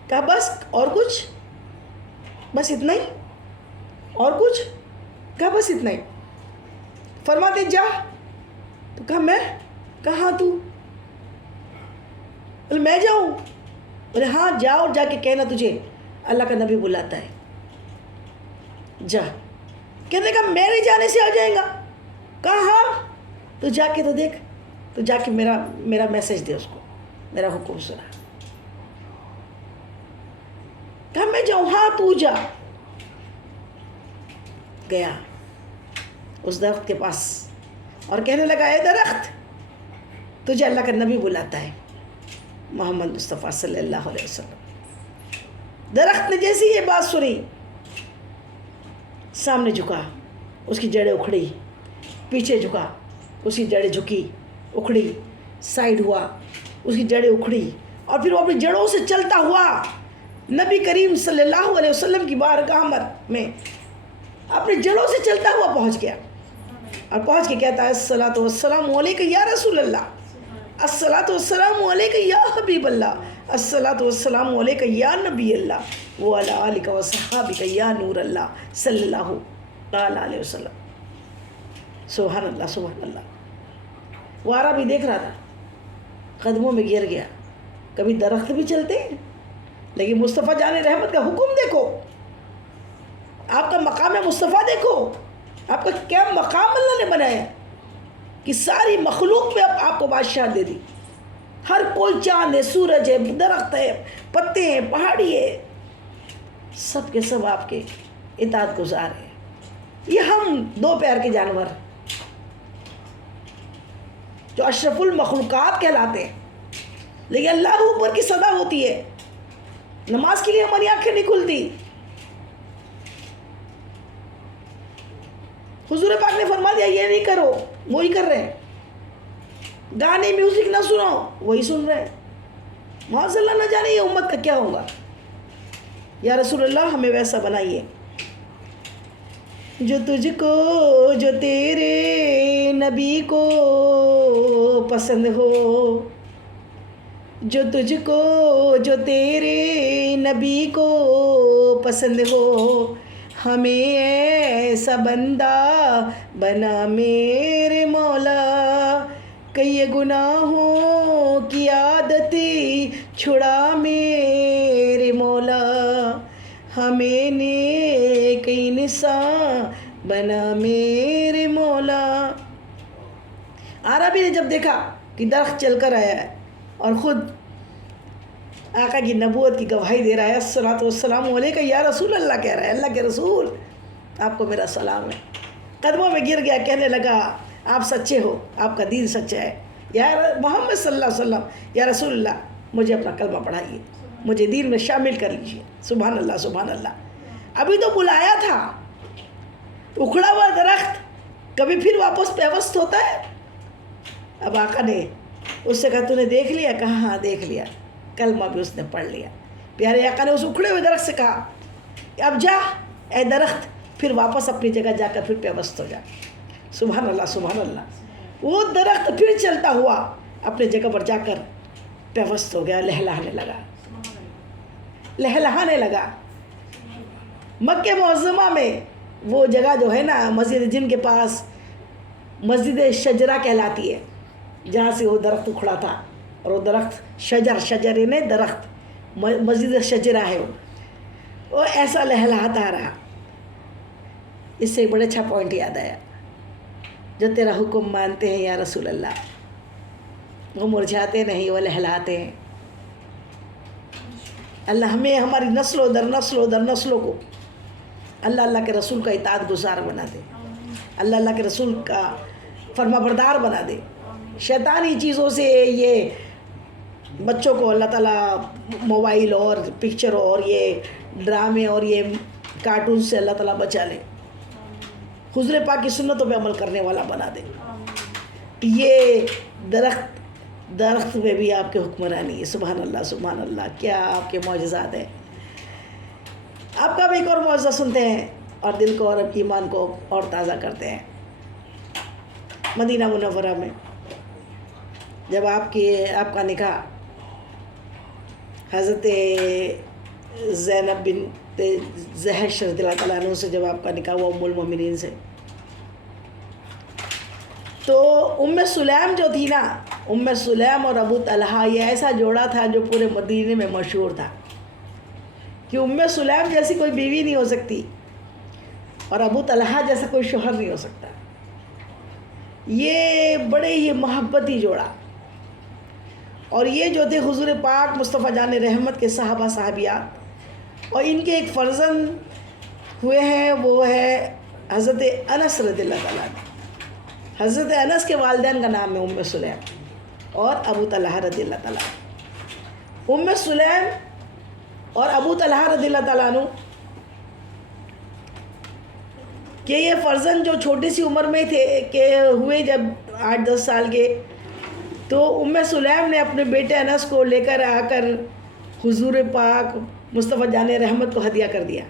کہا بس اور کچھ؟ بس اتنا ہی؟ اور کچھ؟ کہا بس اتنا ہی۔ فرماتے جا، تو کہا میں؟ کہاں تو؟ بولے میں جاؤں؟ بولے ہاں جاؤ، اور جا کے کہنا تجھے اللہ کا نبی بلاتا ہے، جا۔ کہنے کا میرے جانے سے آ جائے گا؟ کہا ہاں، تو جا کے تو دیکھ، تو جا کے میرا میسج دے اس کو، میرا حکم سنا۔ کہا میں جاؤں؟ ہاں تو جا۔ گیا اس درخت کے پاس اور کہنے لگا اے درخت، تجھے اللہ کا نبی بلاتا ہے، محمد مصطفیٰ صلی اللہ علیہ وسلم۔ درخت نے جیسی یہ بات سنی، سامنے جھکا، اس کی جڑیں اکھڑی، پیچھے جھکا، اس کی جڑیں جھکی اکھڑی، سائڈ ہوا، اس کی جڑیں اکھڑی، اور پھر وہ اپنی جڑوں سے چلتا ہوا نبی کریم صلی اللہ علیہ وسلم کی بارگاہ میں اپنی جڑوں سے چلتا ہوا پہنچ گیا۔ اور پہنچ کے کہتا ہے الصلاۃ والسلام علیک یا رسول اللہ، الصلاۃ والسلام علیک یا حبیب اللہ، الصلاۃ والسلام علیک یا نبی اللہ وعلی آلک وصحابک یا نور اللہ صلی اللہ علیہ وسلم۔ سبحان اللہ سبحان اللہ۔ وہ عربی دیکھ رہا تھا، قدموں میں گر گیا۔ کبھی درخت بھی چلتے ہیں، لیکن مصطفیٰ جان رحمت کا حکم دیکھو، آپ کا مقام مصطفیٰ دیکھو، آپ کا کیا مقام اللہ نے بنایا کہ ساری مخلوق میں آپ کو بادشاہ دے دی۔ ہر کوئی چاند ہے، سورج ہے، درخت ہے، پتے ہیں، پہاڑی ہے، سب کے سب آپ کے اطاعت گزار ہیں۔ یہ ہم دو پیر کے جانور جو اشرف المخلوقات کہلاتے ہیں، لیکن اللہ اوپر کی صدا ہوتی ہے، نماز کے لیے ہماری آنکھیں نہیں کھلتی۔ حضور پاک نے فرما دیا یہ نہیں کرو، وہی کر رہے ہیں۔ گانے میوزک نہ سنو، وہی سن رہے ہیں۔ معاذ اللہ نہ جانے یہ امت کا کیا ہوگا۔ یا رسول اللہ ہمیں ویسا بنائیے جو تجھ کو، جو تیرے نبی کو پسند ہو، جو تجھ کو، جو تیرے نبی کو پسند ہو، ہمیں ایسا بندہ بنا میرے مولا، کئی گناہوں کی عادتی چھڑا میرے مولا، ہمیں نیک انسان بنا میرے مولا۔ عربی نے جب دیکھا کہ درخت چل کر آیا ہے اور خود آقا کی نبوت کی گواہی دے رہا ہے، الصلاۃ والسلام علیک یا رسول اللہ کہہ رہا ہے، اللہ کے رسول آپ کو میرا سلام ہے، قدموں میں گر گیا، کہنے لگا آپ سچے ہو، آپ کا دین سچا ہے، یا محمد صلی اللہ علیہ وسلم، یا رسول اللہ مجھے اپنا کلمہ پڑھائیے، مجھے دین میں شامل کر لیجیے۔ سبحان اللہ سبحان اللہ۔ ابھی تو بلایا تھا، اکھڑا ہوا درخت کبھی پھر واپس پیوست ہوتا ہے۔ اب آقا نے اس سے کہا تو نے دیکھ لیا؟ کہا ہاں دیکھ لیا، کلمہ بھی اس نے پڑھ لیا۔ پیارے آقا نے اس اکھڑے ہوئے درخت سے کہا اب جا اے درخت، پھر واپس اپنی جگہ جا کر پھر پیوست ہو جا۔ سبحان اللہ سبحان اللہ۔ وہ درخت پھر چلتا ہوا اپنے جگہ پر جا کر پیوست ہو گیا، لہلہانے لگا، لہلہانے لگا۔ مکہ معظمہ میں وہ جگہ جو ہے نا مسجد جن کے پاس مسجد شجرہ کہلاتی ہے، جہاں سے وہ درخت اکھڑا تھا، اور وہ درخت شجر نے درخت، مسجد شجرہ ہے وہ ایسا لہلہاتا رہا۔ اس سے بڑا اچھا پوائنٹ یاد آیا، جو تیرا حکم مانتے ہیں یا رسول اللہ، وہ مرجھاتے نہیں، وہ لہلاتے ہیں۔ اللہ ہمیں ہماری نسلوں در نسلوں کو اللہ کے رسول کا اطاعت گزار بنا دے، اللہ کے رسول کا فرما بردار بنا دے۔ شیطانی چیزوں سے یہ بچوں کو اللہ تعالیٰ موبائل اور پکچر اور یہ ڈرامے اور یہ کارٹون سے اللہ تعالیٰ بچا لے، حضور پاک کی سنتوں پہ عمل کرنے والا بنا دے۔ یہ درخت میں بھی آپ کے حکمرانی ہے۔ سبحان اللہ سبحان اللہ، کیا آپ کے معجزات ہیں۔ آپ کا بھی ایک اور معجزہ سنتے ہیں اور دل کو اور ایمان کو اور تازہ کرتے ہیں۔ مدینہ منورہ میں جب آپ کا نکاح حضرت زینب بنت جحش رضی اللہ تعالیٰ عنہ سے جب آپ کا نکاح ہوا، ام المومنین سے، تو ام سلیم جو تھی نا، ام سلیم اور ابو طلحہ، یہ ایسا جوڑا تھا جو پورے مدینے میں مشہور تھا کہ ام سلیم جیسی کوئی بیوی نہیں ہو سکتی اور ابو طلحہ جیسا کوئی شوہر نہیں ہو سکتا۔ یہ بڑے ہی محبتی جوڑا، اور یہ جو تھے حضور پاک مصطفیٰ جان رحمت کے صحابہ صحابیات، اور ان کے ایک فرزند ہوئے ہیں، وہ ہے حضرت انس رضی اللہ تعالیٰ عنہ۔ حضرت انس کے والدین کا نام ہے ام سلیم اور ابو طلحہ رضی اللہ تعالیٰ عنہ۔ ام سلیم اور ابو طلحہ رضی اللہ تعالیٰ عنہ کہ یہ فرزند جو چھوٹی سی عمر میں تھے کہ ہوئے جب 8-10 سال کے، تو ام سلیم نے اپنے بیٹے انس کو لے کر آ کر حضور پاک مصطفیٰ جان رحمت کو ہدیہ کر دیا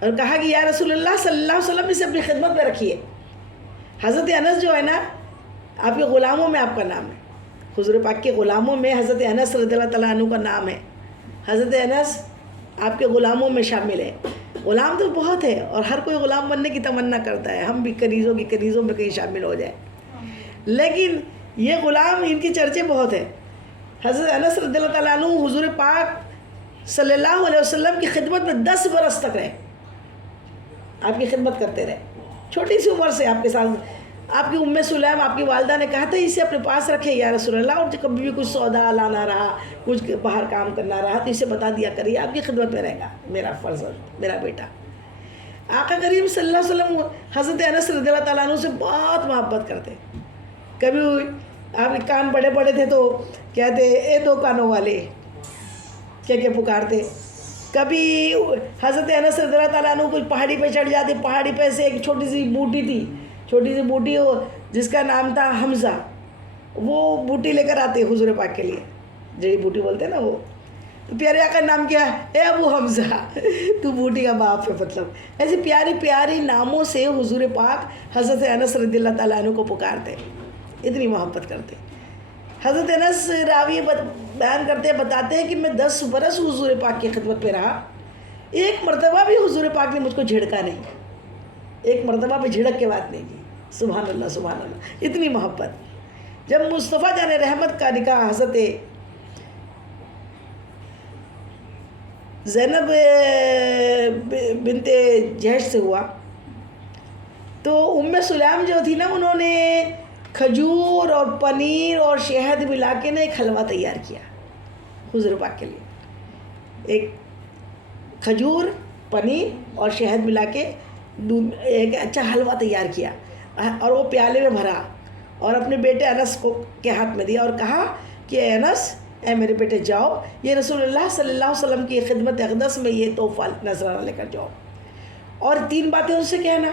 اور کہا کہ یا رسول اللہ صلی اللہ علیہ وسلم اسے اپنی خدمت میں رکھیے، حضرت انس جو ہے نا آپ کے غلاموں میں آپ کا نام ہے، حضور پاک کے غلاموں میں حضرت انس رضی اللہ تعالیٰ عنہ کا نام ہے. حضرت انس آپ کے غلاموں میں شامل ہے. غلام تو بہت ہے اور ہر کوئی غلام بننے کی تمنا کرتا ہے، ہم بھی کنیزوں کی کنیزوں میں کہیں شامل ہو جائیں، لیکن یہ غلام ان کی چرچے بہت ہیں. حضرت انس رضی اللہ تعالیٰ عنہ حضور پاک صلی اللہ علیہ وسلم کی خدمت میں 10 برس تک رہے، آپ کی خدمت کرتے رہے. چھوٹی سی عمر سے آپ کے ساتھ. آپ کی سلیم آپ کی والدہ نے کہا تھا اسے اپنے پاس رکھے یا رسول اللہ، اور کبھی بھی کچھ سودا لانا رہا، کچھ باہر کام کرنا رہا تو اسے بتا دیا کریے، آپ کی خدمت میں رہے گا میرا فرزند، میرا بیٹا. آقا کریم صلی اللہ علیہ وسلم حضرت انس رضی اللہ تعالیٰ عنہ سے بہت محبت کرتے. کبھی آپ کے کان بڑے بڑے تھے تو کہتے اے 2 کانوں والے کیا پکارتے. کبھی حضرت انس رضی اللہ تعالیٰ عنہ کچھ پہاڑی پہ چڑھ جاتے، پہاڑی پہ سے ایک چھوٹی سی بوٹی تھی، چھوٹی سی بوٹی جس کا نام تھا حمزہ، وہ بوٹی لے کر آتے حضور پاک کے لیے، جڑی بوٹی بولتے ہیں نا وہ. تو پیارے آقا نام کیا اے ابو حمزہ، تو بوٹی کا باپ ہے. مطلب ایسے پیاری پیاری ناموں سے حضور پاک حضرت انس رضی اللہ تعالیٰ عنہ کو پکارتے، اتنی محبت کرتے. حضرت انس راوی بیان کرتے بتاتے ہیں کہ میں 10 برس حضور پاک کی خدمت پہ رہا، ایک مرتبہ بھی حضور پاک نے مجھ کو جھڑکا نہیں، ایک مرتبہ بھی جھڑک کے بات نہیں کی. سبحان اللہ سبحان اللہ، اتنی محبت. جب مصطفیٰ جان رحمت کا نکاح حضرت زینب بنت جہش سے ہوا تو سلیم جو تھی نا، انہوں نے کھجور اور پنیر اور شہد ملا کے نا ایک حلوہ تیار کیا حضور پاک کے لیے. ایک کھجور، پنیر اور شہد ملا کے ایک اچھا حلوہ تیار کیا اور وہ پیالے میں بھرا اور اپنے بیٹے انس کے ہاتھ میں دیا اور کہا کہ اے انس، اے میرے بیٹے جاؤ، یہ رسول اللہ صلی اللہ علیہ وسلم کی خدمت اقدس میں یہ تحفہ نذرانہ لے کر جاؤ، اور 3 باتیں ان سے کہنا.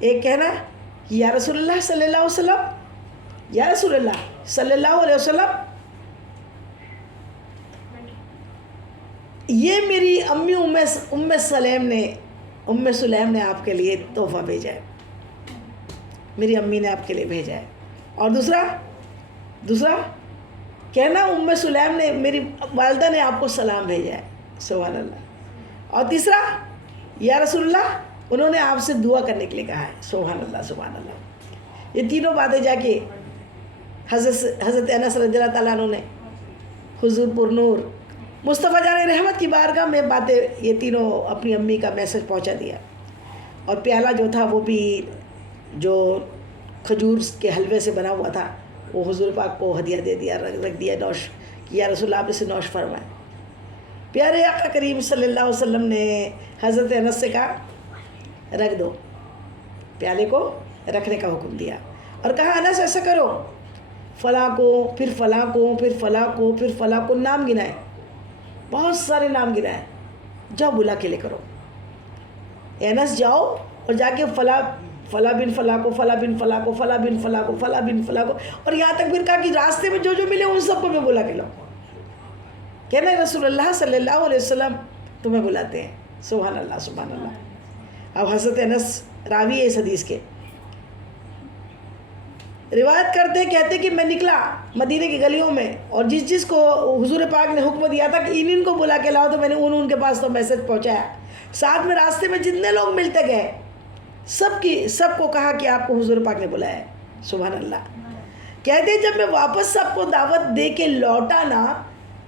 ایک کہنا یا رسول اللہ صلی اللہ علیہ وسلم، یا رسول اللہ صلی اللہ علیہ وسلم، یہ میری امی ام سلیم نے آپ کے لیے تحفہ بھیجا ہے، میری امی نے آپ کے لیے بھیجا ہے. اور دوسرا کہنا ام سلیم نے، میری والدہ نے آپ کو سلام بھیجا ہے. سبحان اللہ. اور تیسرا یا رسول اللہ، انہوں نے آپ سے دعا کرنے کے لیے کہا ہے. سبحان اللہ سبحان اللہ. یہ تینوں باتیں جا کے حضرت انس رضی اللہ تعالیٰ عنہ نے حضور پر نور مصطفیٰ جان رحمت کی بارگاہ میں باتیں یہ تینوں اپنی امی کا میسج پہنچا دیا. اور پیالہ جو تھا وہ بھی جو کھجور کے حلوے سے بنا ہوا تھا وہ حضور پاک کو ہدیہ دے دیا، رکھ دیا نوش کیا، رسول اللہ آپ اسے نوش فرمائے. پیارے آقا کریم صلی اللہ علیہ وسلم نے حضرت انس سے کہا رکھ دو، پیالے کو رکھنے کا حکم دیا اور کہا انس ایسا کرو، فلاں کو پھر فلاں کو پھر فلاں کو پھر فلاں کو، نام گنائے، بہت سارے نام گنائے، جاؤ بلا کے لے کرو. انس جاؤ اور جا کے فلاں بن فلاں کو، فلاں بن فلاں کو، فلاں بن فلاں کو، فلاں بن فلاں کو، اور یہاں تک پھر کہا کہ راستے میں جو جو ملے ان سب کو میں بلا کے لاؤ. کہنا رسول اللہ صلی اللہ علیہ وسلم تمہیں بلاتے ہیں. سبحان اللہ سبحان اللہ. اب حضرت انس راوی ہے اس حدیث کے، روایت کرتے کہتے کہ میں نکلا مدینے کی گلیوں میں اور جس کو حضور پاک نے حکم دیا تھا کہ ان کو بلا کے لاؤ تو میں نے ان کے پاس تو میسج پہنچایا. ساتھ میں راستے میں جتنے لوگ ملتے گئے سب کو کہا کہ آپ کو حضور پاک نے بلایا ہے. سبحان اللہ. کہتے جب میں واپس سب کو دعوت دے کے لوٹا نا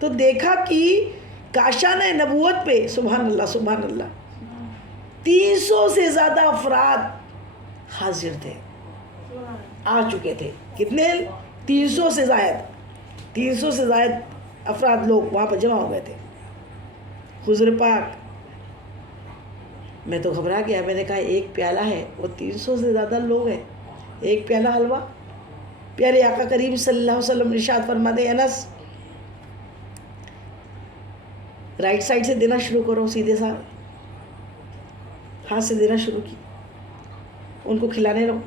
تو دیکھا کہ کاشانہ نبوت پہ سبحان اللہ سبحان اللہ 300 سے زیادہ افراد حاضر تھے، آ چکے تھے. کتنے؟ 300 سے زائد افراد لوگ وہاں پر جمع ہو گئے تھے. حضور پاک، میں تو گھبرا گیا، میں نے کہا ایک پیالہ ہے، وہ 300 سے زیادہ لوگ ہیں، ایک پیالہ حلوہ. پیارے آقا کریم صلی اللہ علیہ وسلم ارشاد فرماتے انس رائٹ سائڈ سے دینا شروع کرو، سیدھے سا ہاتھ سے دینا شروع کی، ان کو کھلانے لگو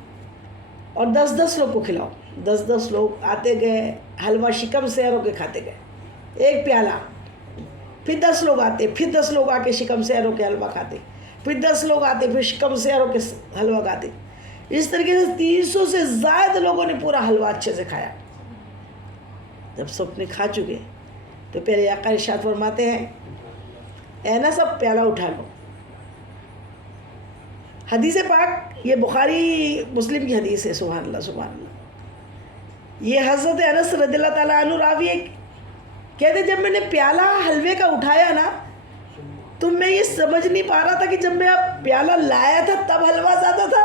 اور 10 لوگ کو کھلاؤ. 10 لوگ آتے گئے، حلوہ شکم سے رو کے کھاتے گئے، ایک پیالہ. پھر 10 لوگ آتے، پھر 10 لوگ آ کے شکم سے رو کے حلوہ کھاتے، پھر 10 لوگ آتے، پھر شکم سے رو کے حلوہ کھاتے. اس طریقے سے 300 سے زائد لوگوں نے پورا حلوہ اچھے سے کھایا. جب سب نے کھا چکے تو پیارے آقا ارشاد فرماتے ہیں اے نا سب پیالہ اٹھا لو. حدیث پاک یہ بخاری مسلم کی حدیث ہے. سبحان اللہ سبحان اللہ. یہ حضرت انس رضی اللہ تعالیٰ عنہ راوی کہتے جب میں نے پیالہ حلوے کا اٹھایا نا تو میں یہ سمجھ نہیں پا رہا تھا کہ جب میں اب پیالہ لایا تھا تب حلوہ زیادہ تھا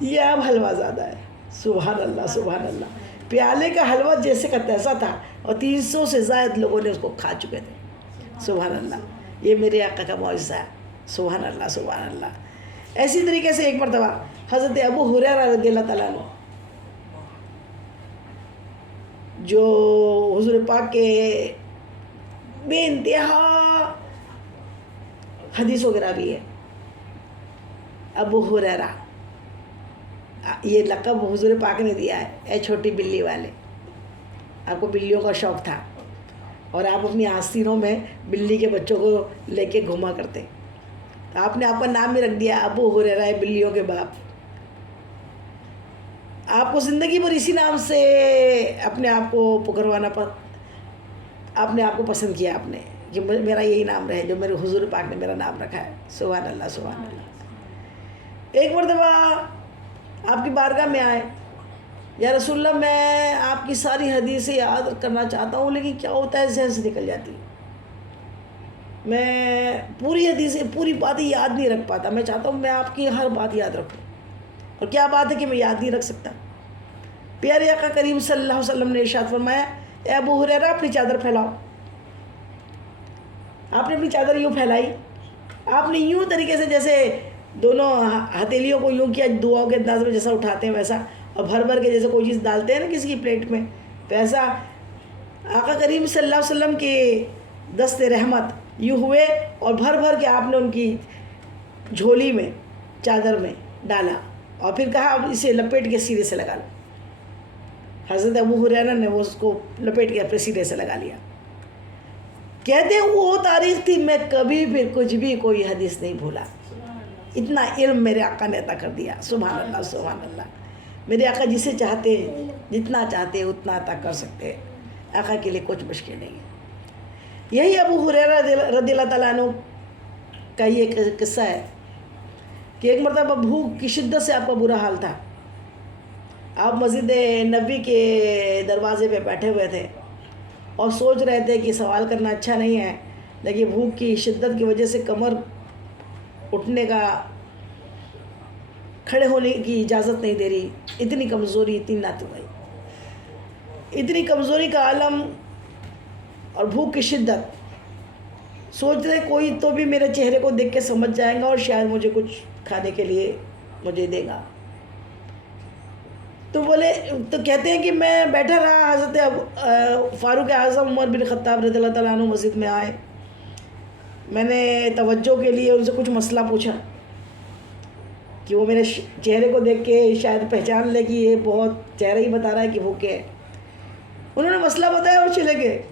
یہ اب حلوہ زیادہ ہے. سبحان اللہ سبحان اللہ. پیالے کا حلوہ جیسے کا تیسا تھا اور 300 سے زائد لوگوں نے اس کو کھا چکے تھے. سبحان اللہ. یہ میرے آقا کا معجزہ ہے. سبحان اللہ سبحان اللہ. ایسی طریقے سے ایک مرتبہ حضرت ابو ہریرہ رضی اللہ تعالیٰ عنہ جو حضور پاک کے بے انتہا حدیث وغیرہ بھی ہے. ابو ہریرہ یہ لقب حضور پاک نے دیا ہے اے چھوٹی بلی والے. آپ کو بلیوں کا شوق تھا اور آپ اپنی آستینوں میں بلی کے بچوں کو لے کے گھوما کرتے. آپ نے آپ کا نام بھی رکھ دیا ابو ہریرہ بلیوں کے باپ. آپ کو زندگی بھر اسی نام سے اپنے آپ کو پکروانا آپ نے آپ کو پسند کیا آپ نے کہ میرا یہی نام رہے جو میرے حضور پاک نے میرا نام رکھا ہے. سبحان اللہ سبحان اللہ. ایک مرتبہ آپ کی بارگاہ میں آئے یا رسول اللہ میں آپ کی ساری حدیثیں یاد کرنا چاہتا ہوں لیکن کیا ہوتا ہے ذہن سے نکل جاتی. میں پوری حدیثیں پوری باتیں یاد نہیں رکھ پاتا. میں چاہتا ہوں میں آپ کی ہر بات یاد رکھوں. اور کیا بات ہے کہ میں یاد نہیں رکھ سکتا. پیارے آقا کریم صلی اللہ علیہ وسلم نے ارشاد فرمایا اے ابو ہریرہ اپنی چادر پھیلاؤ. آپ نے اپنی چادر یوں پھیلائی. آپ نے یوں طریقے سے جیسے دونوں ہتھیلیوں کو یوں کیا دعاؤں کے انداز میں جیسا اٹھاتے ہیں ویسا اور بھر بھر کے جیسے کوئی چیز ڈالتے ہیں نا کسی کی پلیٹ میں ویسا آقا کریم صلی اللہ علیہ وسلم کے دست رحمت یوں ہوئے اور بھر بھر کے آپ نے ان کی جھولی میں چادر میں ڈالا اور پھر کہا اب اسے لپیٹ کے سیدھے سے لگا لو. حضرت ابو ہریرہ نے وہ اس کو لپیٹ کے اپنے سیدھے سے لگا لیا. کہتے ہیں وہ تاریخ تھی میں کبھی بھی کچھ بھی کوئی حدیث نہیں بھولا. اتنا علم میرے آقا نے عطا کر دیا. سبحان اللہ سبحان اللہ. میرے آقا جسے چاہتے جتنا چاہتے اتنا عطا کر سکتے. آقا کے لیے کچھ مشکل نہیں ہے. یہی ابو ہریرہ رضی اللہ تعالیٰ عنہ کا یہ قصہ ہے کہ ایک مرتبہ بھوک کی شدت سے آپ کا برا حال تھا. آپ مسجد نبوی کے دروازے پہ بیٹھے ہوئے تھے اور سوچ رہے تھے کہ سوال کرنا اچھا نہیں ہے لیکن بھوک کی شدت کی وجہ سے کمر اٹھنے کا کھڑے ہونے کی اجازت نہیں دے رہی. اتنی کمزوری اتنی ناتوانی اتنی کمزوری کا عالم اور بھوک کی شدت. سوچ رہے کوئی تو بھی میرے چہرے کو دیکھ کے سمجھ جائے گا اور شاید مجھے کچھ کھانے کے لیے مجھے دے گا. تو کہتے ہیں کہ میں بیٹھا رہا. حضرت فاروق اعظم عمر بن خطاب رضی اللہ تعالیٰ عنہ مسجد میں آئے. میں نے توجہ کے لیے ان سے کچھ مسئلہ پوچھا کہ وہ میرے چہرے کو دیکھ کے شاید پہچان لے کہ یہ بہت چہرہ ہی بتا رہا ہے کہ بھوکے ہے. انہوں نے مسئلہ بتایا اور چلے گئے.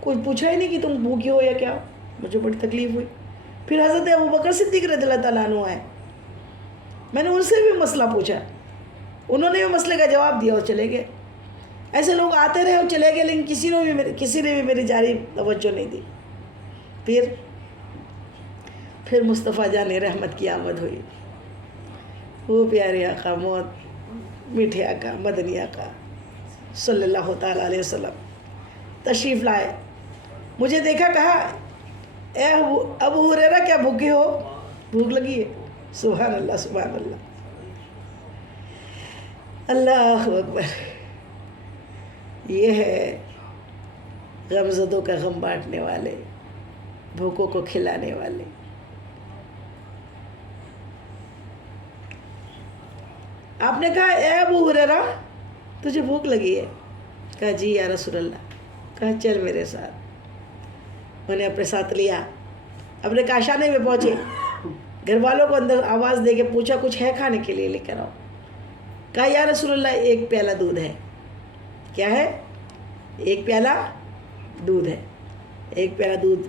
کچھ پوچھا ہی نہیں کہ تم بھوکی ہو یا کیا. مجھے بڑی تکلیف ہوئی. پھر حضرت ابوبکر صدیق رضی اللہ تعالیٰ عنہ آئے. میں نے ان سے بھی مسئلہ پوچھا. انہوں نے بھی مسئلے کا جواب دیا اور چلے گئے. ایسے لوگ آتے رہے اور چلے گئے لیکن کسی نے بھی میری جاری توجہ نہیں دی. پھر مصطفیٰ جان رحمت کی آمد ہوئی. وہ پیارے آقا موت میٹھے آقا مدنی آقا صلی اللہ تعالیٰ علیہ وسلم تشریف لائے. مجھے دیکھا کہا اے ابو ہریرہ کیا بھوکے ہو بھوک لگی ہے. سبحان اللہ سبحان اللہ. اللہ اکبر. یہ ہے غمزدوں کا غم بانٹنے والے بھوکوں کو کھلانے والے. آپ نے کہا اے ابو ہریرہ تجھے بھوک لگی ہے. کہا جی یا رسول اللہ. کہا چل میرے ساتھ. انہیں اپنے ساتھ لیا. اپنے کاشانے میں پہنچے. گھر والوں کو اندر آواز دے کے پوچھا کچھ ہے کھانے کے لیے لے کر آؤ. کہا یا رسول اللہ ایک پیالہ دودھ ہے. کیا ہے؟ ایک پیالہ دودھ ہے. ایک پیالہ دودھ.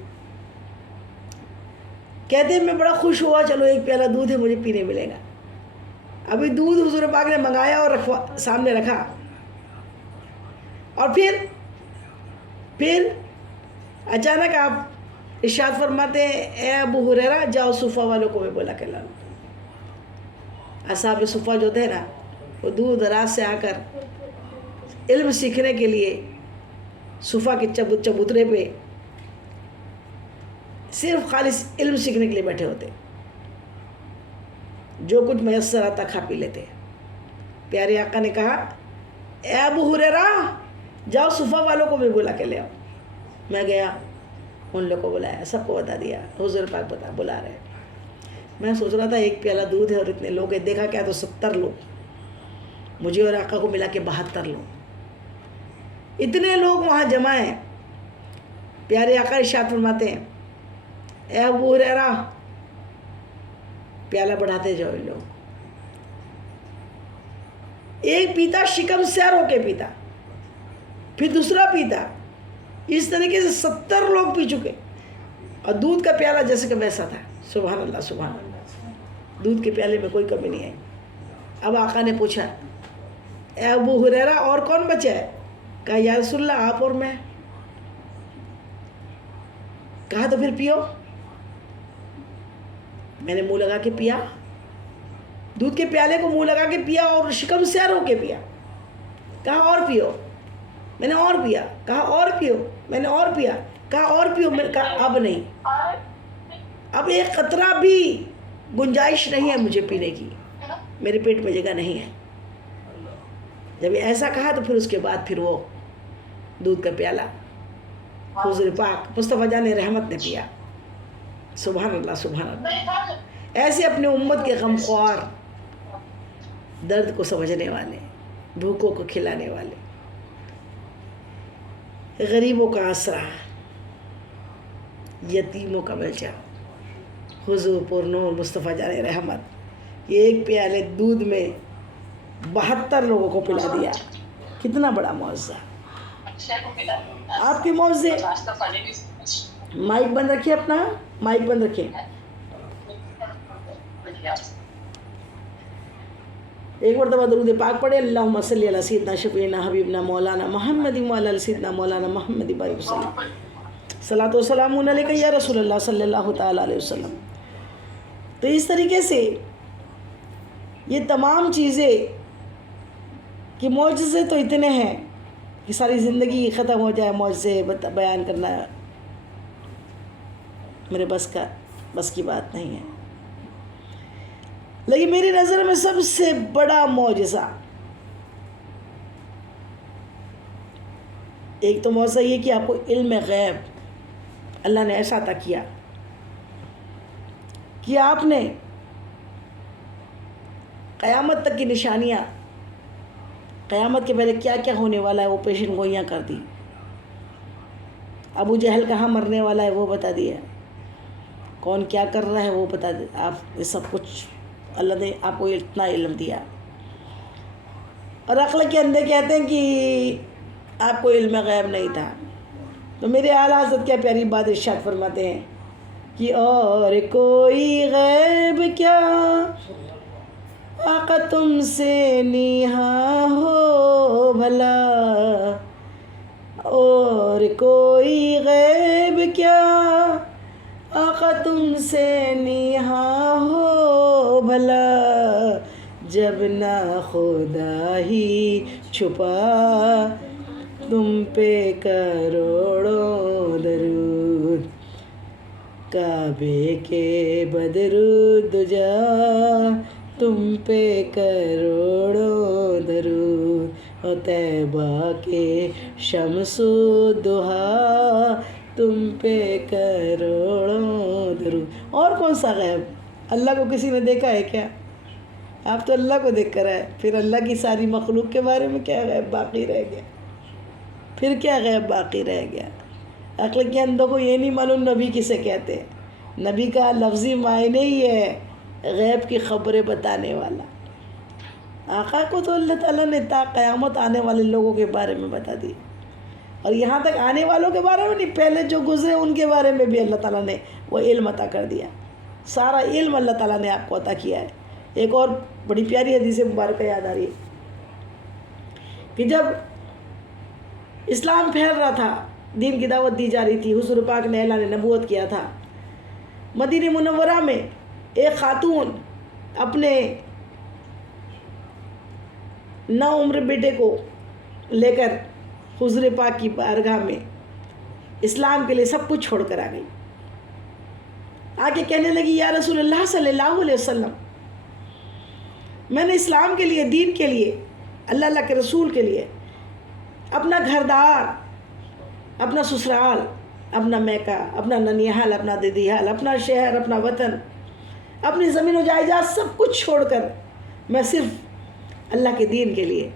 کہتے ہیں میں بڑا خوش ہوا چلو ایک پیالہ دودھ ہے مجھے پینے ملے گا. ابھی دودھ حضور پاک نے منگایا اور سامنے رکھا، اور پھر اچانک آپ ارشاد فرماتے ہیں اے ابو ہریرہ جاؤ صفہ والوں کو بھی بلا کے لا لو۔ اصحاب صفہ جو تھے نا، وہ دور دراز سے آ کر علم سیکھنے کے لیے صفہ کے چبوترے پہ صرف خالص علم سیکھنے کے لیے بیٹھے ہوتے، جو کچھ میسر آتا کھا پی لیتے۔ پیارے آقا نے کہا اے ابو ہریرہ جاؤ صفہ والوں کو بھی بلا کے لے آؤ۔ میں گیا، ان لوگوں کو بلایا، سب کو بتا دیا حضور پاک بلا رہے۔ میں سوچ رہا تھا ایک پیالہ دودھ ہے اور اتنے لوگ ہیں، دیکھا کیا تو 70 لوگ، مجھے اور آقا کو ملا کے 72 لوگ، اتنے لوگ وہاں جمع ہیں۔ پیارے آقا ارشاد فرماتے ہیں اے ابو ہریرہ پیالہ بڑھاتے جاؤ۔ لوگ ایک پیتا شکم سیر ہو کے پیتا، پھر دوسرا پیتا، اس طریقے سے 70 لوگ پی چکے، اور دودھ کا پیالہ جیسے کہ ویسا تھا۔ سبحان اللہ سبحان اللہ، دودھ کے پیالے میں کوئی کمی نہیں آئی۔ اب آقا نے پوچھا اے ابو ہریرہ اور کون بچا ہے؟ کہا یا رسول اللہ آپ اور میں۔ کہا تو پھر پیو۔ میں نے منہ لگا کے پیا، دودھ کے پیالے کو منہ لگا کے پیا اور شکم سیر ہو کے پیا۔ کہا اور پیو، میں نے اور پیا۔ کہا اور پیو، میں نے اور پیا۔ کہا اور پیو، میں نے کہا اب نہیں، اب ایک قطرہ بھی گنجائش نہیں ہے مجھے پینے کی، میرے پیٹ میں جگہ نہیں ہے۔ جب ایسا کہا تو پھر اس کے بعد پھر وہ دودھ کا پیالہ حضور پاک مصطفیٰ جان رحمت نے پیا۔ سبحان اللہ سبحان اللہ۔ ایسے اپنے امت کے غمخوار، درد کو سمجھنے والے، بھوکوں کو کھلانے والے، غریبوں کا آسرا، یتیموں کا ملجا، حضور پر نور مصطفیٰ جان رحمت، یہ ایک پیالے دودھ میں 72 لوگوں کو پلا دیا۔ کتنا بڑا معجزہ! آپ کے معجزے۔ مائک بند رکھیے، اپنا مائک بند رکھیے۔ ایک مرتبہ درود پاک پڑھے، اللہم صلی علی سیدنا شفیعنا حبیبنا مولانا محمد وعلی آل سیدنا مولانا محمد بارک وسلم، صلاۃ و سلام علیک یا رسول اللہ صلی اللہ تعالیٰ علیہ وسلم۔ تو اس طریقے سے یہ تمام چیزیں کہ معجزے تو اتنے ہیں کہ ساری زندگی ختم ہو جائے معجزے بیان کرنا میرے بس کی بات نہیں ہے۔ لیکن میری نظر میں سب سے بڑا معجزہ، ایک تو معجزہ یہ کہ آپ کو علم غیب اللہ نے ایسا عطا کیا کہ آپ نے قیامت تک کی نشانیاں، قیامت کے پہلے کیا کیا ہونے والا ہے وہ پیشن گوئیاں کر دی۔ ابو جہل کہاں مرنے والا ہے وہ بتا دیا، کون کیا کر رہا ہے وہ بتا دیا۔ آپ یہ سب کچھ اللہ نے آپ کو اتنا علم دیا، اور عقل کے اندھے کہتے ہیں کہ آپ کو علم غیب نہیں تھا۔ تو میرے اعلیٰ حضرت کیا پیاری بات ارشاد فرماتے ہیں کہ اور کوئی غیب کیا آقا تم سے نیہا ہو بھلا، اور کوئی غیب کیا آقا تم سے نیہا ہو بھلا، جب نہ خدا ہی چھپا تم پہ کروڑوں درود، کعبے کے بدرود جا تم پہ کروڑوں درود، اور طیبہ کے شمس و ضحیٰ تم پہ کروڑوں درود۔ اور کون سا غیب؟ اللہ کو کسی نے دیکھا ہے کیا؟ آپ تو اللہ کو دیکھ کر آئے، پھر اللہ کی ساری مخلوق کے بارے میں کیا غیب باقی رہ گیا؟ پھر کیا غیب باقی رہ گیا؟ عقل کے اندھوں کو یہ نہیں معلوم نبی کسے کہتے ہیں۔ نبی کا لفظی معنی ہی ہے غیب کی خبریں بتانے والا۔ آقا کو تو اللہ تعالیٰ نے تا قیامت آنے والے لوگوں کے بارے میں بتا دی، اور یہاں تک آنے والوں کے بارے میں نہیں، پہلے جو گزرے ان کے بارے میں بھی اللہ تعالیٰ نے وہ علم عطا کر دیا۔ سارا علم اللہ تعالیٰ نے آپ کو عطا کیا ہے، ایک اور بڑی پیاری حدیث مبارکہ یاد آ رہی ہے کہ جب اسلام پھیل رہا تھا، دین کی دعوت دی جا رہی تھی، حضور پاک نے اعلان نبوت کیا تھا، مدینہ منورہ میں ایک خاتون اپنے نوعمر بیٹے کو لے کر حضور پاک کی بارگاہ میں اسلام کے لیے سب کچھ چھوڑ کر آ گئی. آ کے کہنے لگی یا رسول اللہ صلی اللہ علیہ وسلم، میں نے اسلام کے لیے، دین کے لیے، اللہ کے رسول کے لیے اپنا گھر دار، اپنا سسرال، اپنا میکہ، اپنا ننیحال، اپنا دیدیحال، اپنا شہر، اپنا وطن، اپنی زمین و جائیداد سب کچھ چھوڑ کر میں صرف اللہ کے دین کے لیے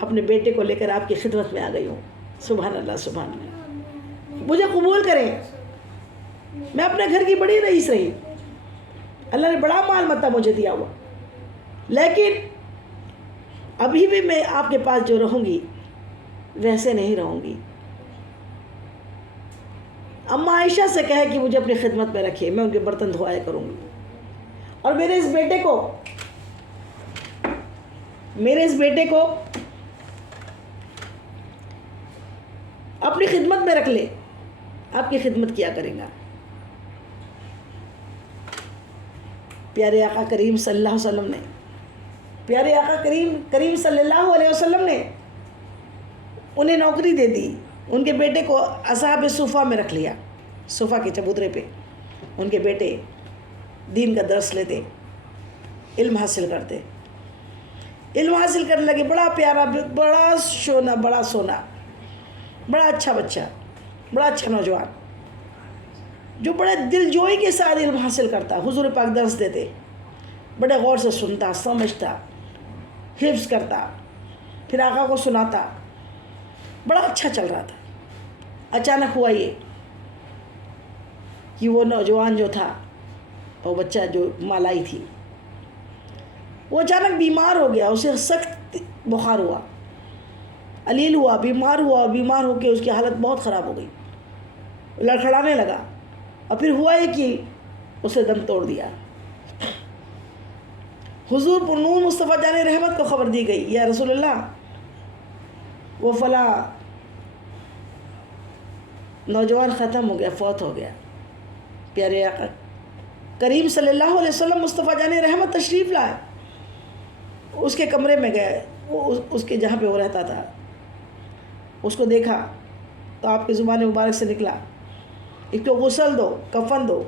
اپنے بیٹے کو لے کر آپ کی خدمت میں آ گئی ہوں. سبحان اللہ، سبحان اللہ. مجھے قبول کریں، میں اپنے گھر کی بڑی رئیس رہی، اللہ نے بڑا مال متا مجھے دیا ہوا، لیکن ابھی بھی میں آپ کے پاس جو رہوں گی ویسے نہیں رہوں گی. اماں عائشہ سے کہے کہ مجھے اپنی خدمت میں رکھے، میں ان کے برتن دھویا کروں گی، اور میرے اس بیٹے کو اپنی خدمت میں رکھ لے، آپ کی خدمت کیا کریں گا. پیارے آقا کریم صلی اللہ علیہ وسلم نے کریم صلی اللہ علیہ وسلم نے انہیں نوکری دے دی. ان کے بیٹے کو اصحاب صفہ میں رکھ لیا، صفہ کے چبوترے پہ ان کے بیٹے دین کا درس لیتے، علم حاصل کرتے، علم حاصل کرنے لگے. بڑا پیارا، بڑا سونا، بڑا اچھا بچہ، بڑا اچھا نوجوان جو بڑے دل جوئی کے ساتھ علم حاصل کرتا. حضور پاک درس دیتے، بڑے غور سے سنتا، سمجھتا، حفظ کرتا، پھر آقا کو سناتا، بڑا اچھا چل رہا تھا. اچانک ہوا یہ کہ وہ نوجوان جو تھا، وہ بچہ جو مالائی تھی، وہ اچانک بیمار ہو گیا. اسے سخت بخار ہوا، علیل ہوا، بیمار ہو کے اس کی حالت بہت خراب ہو گئی، لڑکھڑانے لگا. اور پھر ہوا یہ کہ اسے دم توڑ دیا. حضور پر نور مصطفیٰ جان رحمت کو خبر دی گئی، یا رسول اللہ وہ فلاں نوجوان ختم ہو گیا، فوت ہو گیا. پیارے آقا کریم صلی اللہ علیہ وسلم مصطفیٰ جان رحمت تشریف لائے، اس کے کمرے میں گئے، اس کے جہاں پہ وہ رہتا تھا، اس کو دیکھا تو آپ کی زبان مبارک سے نکلا، اس کو غسل دو، کفن دو،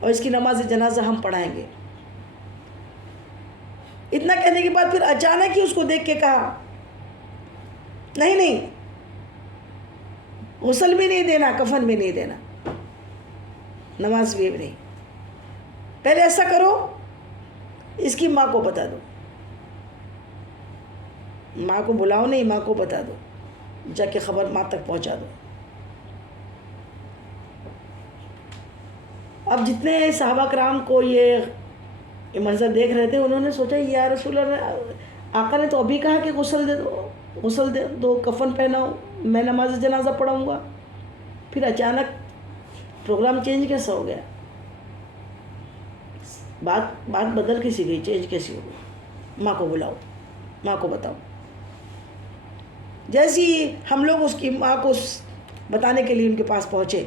اور اس کی نماز جنازہ ہم پڑھائیں گے. اتنا کہنے کے بعد پھر اچانک ہی اس کو دیکھ کے کہا نہیں، غسل بھی نہیں دینا، کفن بھی نہیں دینا، نماز بھی نہیں. پہلے ایسا کرو، اس کی ماں کو بتا دو، ماں کو بلاؤ نہیں، ماں کو بتا دو، جا کے خبر ماں تک پہنچا دو. اب جتنے صحابہ کرام کو یہ منظر دیکھ رہے تھے، انہوں نے سوچا یا رسول اللہ، آقا نے تو ابھی کہا کہ غسل دے دو، کفن پہناؤ، میں نماز جنازہ پڑھاؤں گا، پھر اچانک پروگرام چینج کیسا ہو گیا؟ بات بدل کیسی گئی، چینج کیسی ہو گئی؟ ماں کو بلاؤ، ماں کو بتاؤ. جیسی ہم لوگ اس کی ماں کو بتانے کے لیے ان کے پاس پہنچے،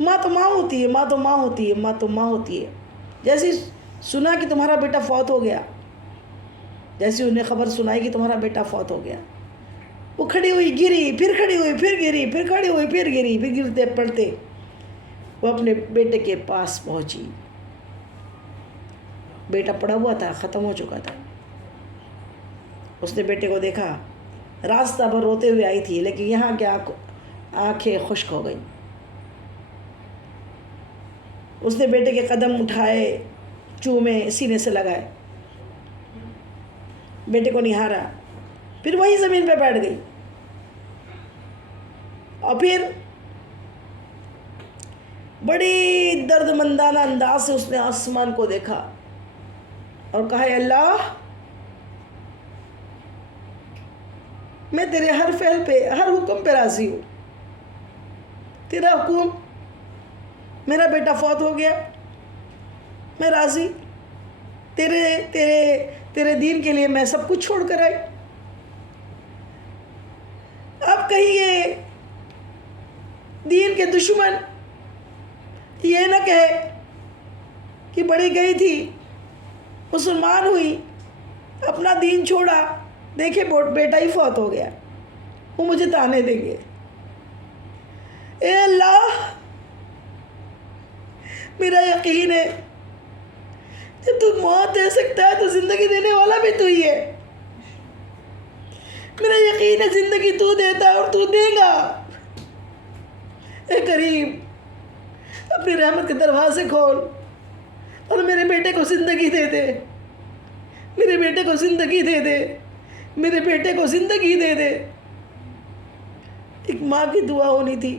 ماں تو ماں ہوتی ہے، ماں تو ماں ہوتی ہے، ماں تو ماں ہوتی ہے. جیسی سنا کہ تمہارا بیٹا فوت ہو گیا، جیسی انہیں خبر سنائی کہ تمہارا بیٹا فوت ہو گیا، وہ کھڑی ہوئی گری، پھر کھڑی ہوئی، پھر گری، پھر کھڑی ہوئی، پھر گری، پھر گرتے پڑتے وہ اپنے بیٹے کے پاس پہنچی. بیٹا پڑا ہوا تھا، ختم ہو چکا تھا. اس نے بیٹے کو دیکھا، راستہ بھر روتے ہوئے آئی تھی، لیکن یہاں کے آنکھیں خشک ہو گئیں. اس نے بیٹے کے قدم اٹھائے، چومے، سینے سے لگائے، بیٹے کو نہارا، پھر وہی زمین پہ بیٹھ گئی. اور پھر بڑی درد مندانہ انداز سے اس نے آسمان کو دیکھا اور کہا، اے اللہ، میں تیرے ہر فعل پہ، ہر حکم پہ راضی ہوں. تیرا حکم، میرا بیٹا فوت ہو گیا، میں راضی. تیرے دین کے لیے میں سب کچھ چھوڑ کر آئی. اب کہیں یہ دین کے دشمن یہ نہ کہے کہ بڑی گئی تھی مسلمان ہوئی اپنا دین چھوڑا دیکھے بیٹا ہی فوت ہو گیا، وہ مجھے تانے دیں گے. اے اللہ میرا یقین ہے جب تو موت دے سکتا ہے تو زندگی دینے والا بھی تو ہی ہے. میرا یقین ہے زندگی تو دیتا ہے اور تو دے گا. اے کریم اپنی رحمت کے دروازے کھول اور میرے بیٹے کو زندگی دے دے، میرے بیٹے کو زندگی دے دے، میرے بیٹے کو زندگی دے دے. ایک ماں کی دعا ہونی تھی.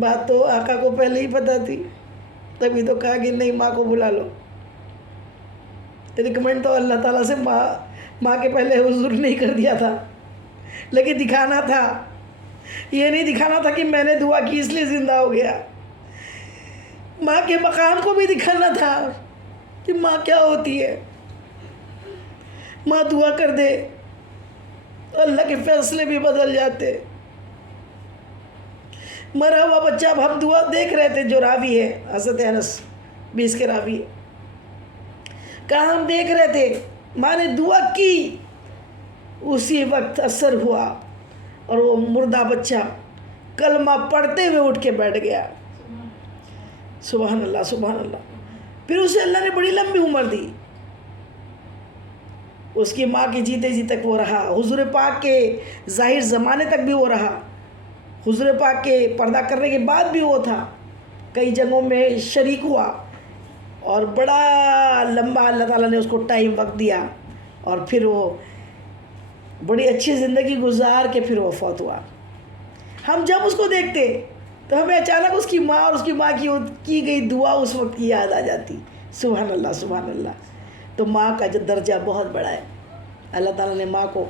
بات تو آقا کو پہلے ہی پتہ تھی، تبھی تو کہا کہ نہیں ماں کو بلا لو. ریکمنڈ تو اللہ تعالیٰ سے ماں کے پہلے حضور نہیں کر دیا تھا، لیکن دکھانا تھا. یہ نہیں دکھانا تھا کہ میں نے دعا کی اس لیے زندہ ہو گیا. ماں کے مقام کو بھی دکھانا تھا کہ ماں کیا ہوتی ہے. ماں دعا کر دے اللہ کے فیصلے بھی بدل جاتے. مرا ہوا بچہ اب ہم دعا دیکھ رہے تھے، جو راوی ہے حضرت انس 20 کے راوی ہے، کہاں ہم دیکھ رہے تھے ماں نے دعا کی، اسی وقت اثر ہوا اور وہ مردہ بچہ کلمہ پڑھتے ہوئے اٹھ کے بیٹھ گیا. سبحان اللہ سبحان اللہ. پھر اسے اللہ نے بڑی لمبی عمر دی. اس کی ماں کے جیتے جی تک وہ رہا، حضور پاک کے ظاہر زمانے تک بھی وہ رہا، حضور پاک کے پردہ کرنے کے بعد بھی وہ تھا. کئی جنگوں میں شریک ہوا اور بڑا لمبا اللہ تعالیٰ نے اس کو ٹائم وقت دیا اور پھر وہ بڑی اچھی زندگی گزار کے پھر وہ فوت ہوا. ہم جب اس کو دیکھتے تو ہمیں اچانک اس کی ماں اور اس کی ماں کی گئی دعا اس وقت کی یاد آ جاتی. سبحان اللہ سبحان اللہ. تو ماں کا جو درجہ بہت بڑا ہے. اللہ تعالیٰ نے ماں کو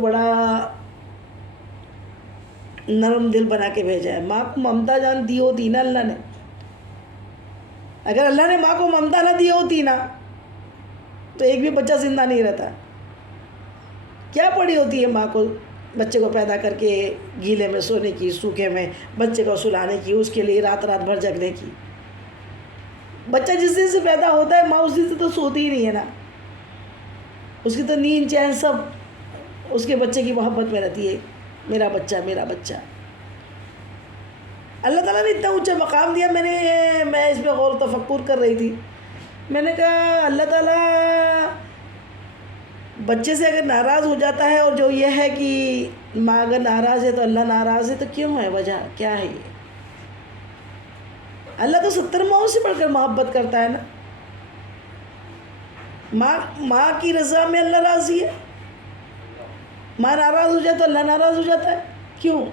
بڑا نرم دل بنا کے بھیجا ہے. ماں کو ممتا جان دی ہوتی نا اللہ نے، اگر اللہ نے ماں کو ممتا نہ دی ہوتی نا تو ایک بھی بچہ زندہ نہیں رہتا. کیا پڑی ہوتی ہے ماں کو بچے کو پیدا کر کے گیلے میں سونے کی، سوکھے میں بچے کو سلانے کی، اس کے لیے رات رات بھر جگنے کی. بچہ جس دن سے پیدا ہوتا ہے ماں اس دن سے تو سوتی ہی نہیں ہے نا. اس کی تو نیند چین سب اس کے بچے کی محبت میں رہتی ہے. میرا بچہ میرا بچہ. اللہ تعالیٰ نے اتنا اونچا مقام دیا. میں اس پہ غور و تفکر کر رہی تھی. میں نے کہا اللہ تعالیٰ بچے سے اگر ناراض ہو جاتا ہے، اور جو یہ ہے کہ ماں اگر ناراض ہے تو اللہ ناراض ہے، تو کیوں ہے وجہ کیا ہے یہ؟ اللہ تو 70 ماؤں سے بڑھ کر محبت کرتا ہے نا. ماں کی رضا میں اللہ راضی ہے. ماں ناراض ہو جائے تو اللہ ناراض ہو جاتا ہے. کیوں؟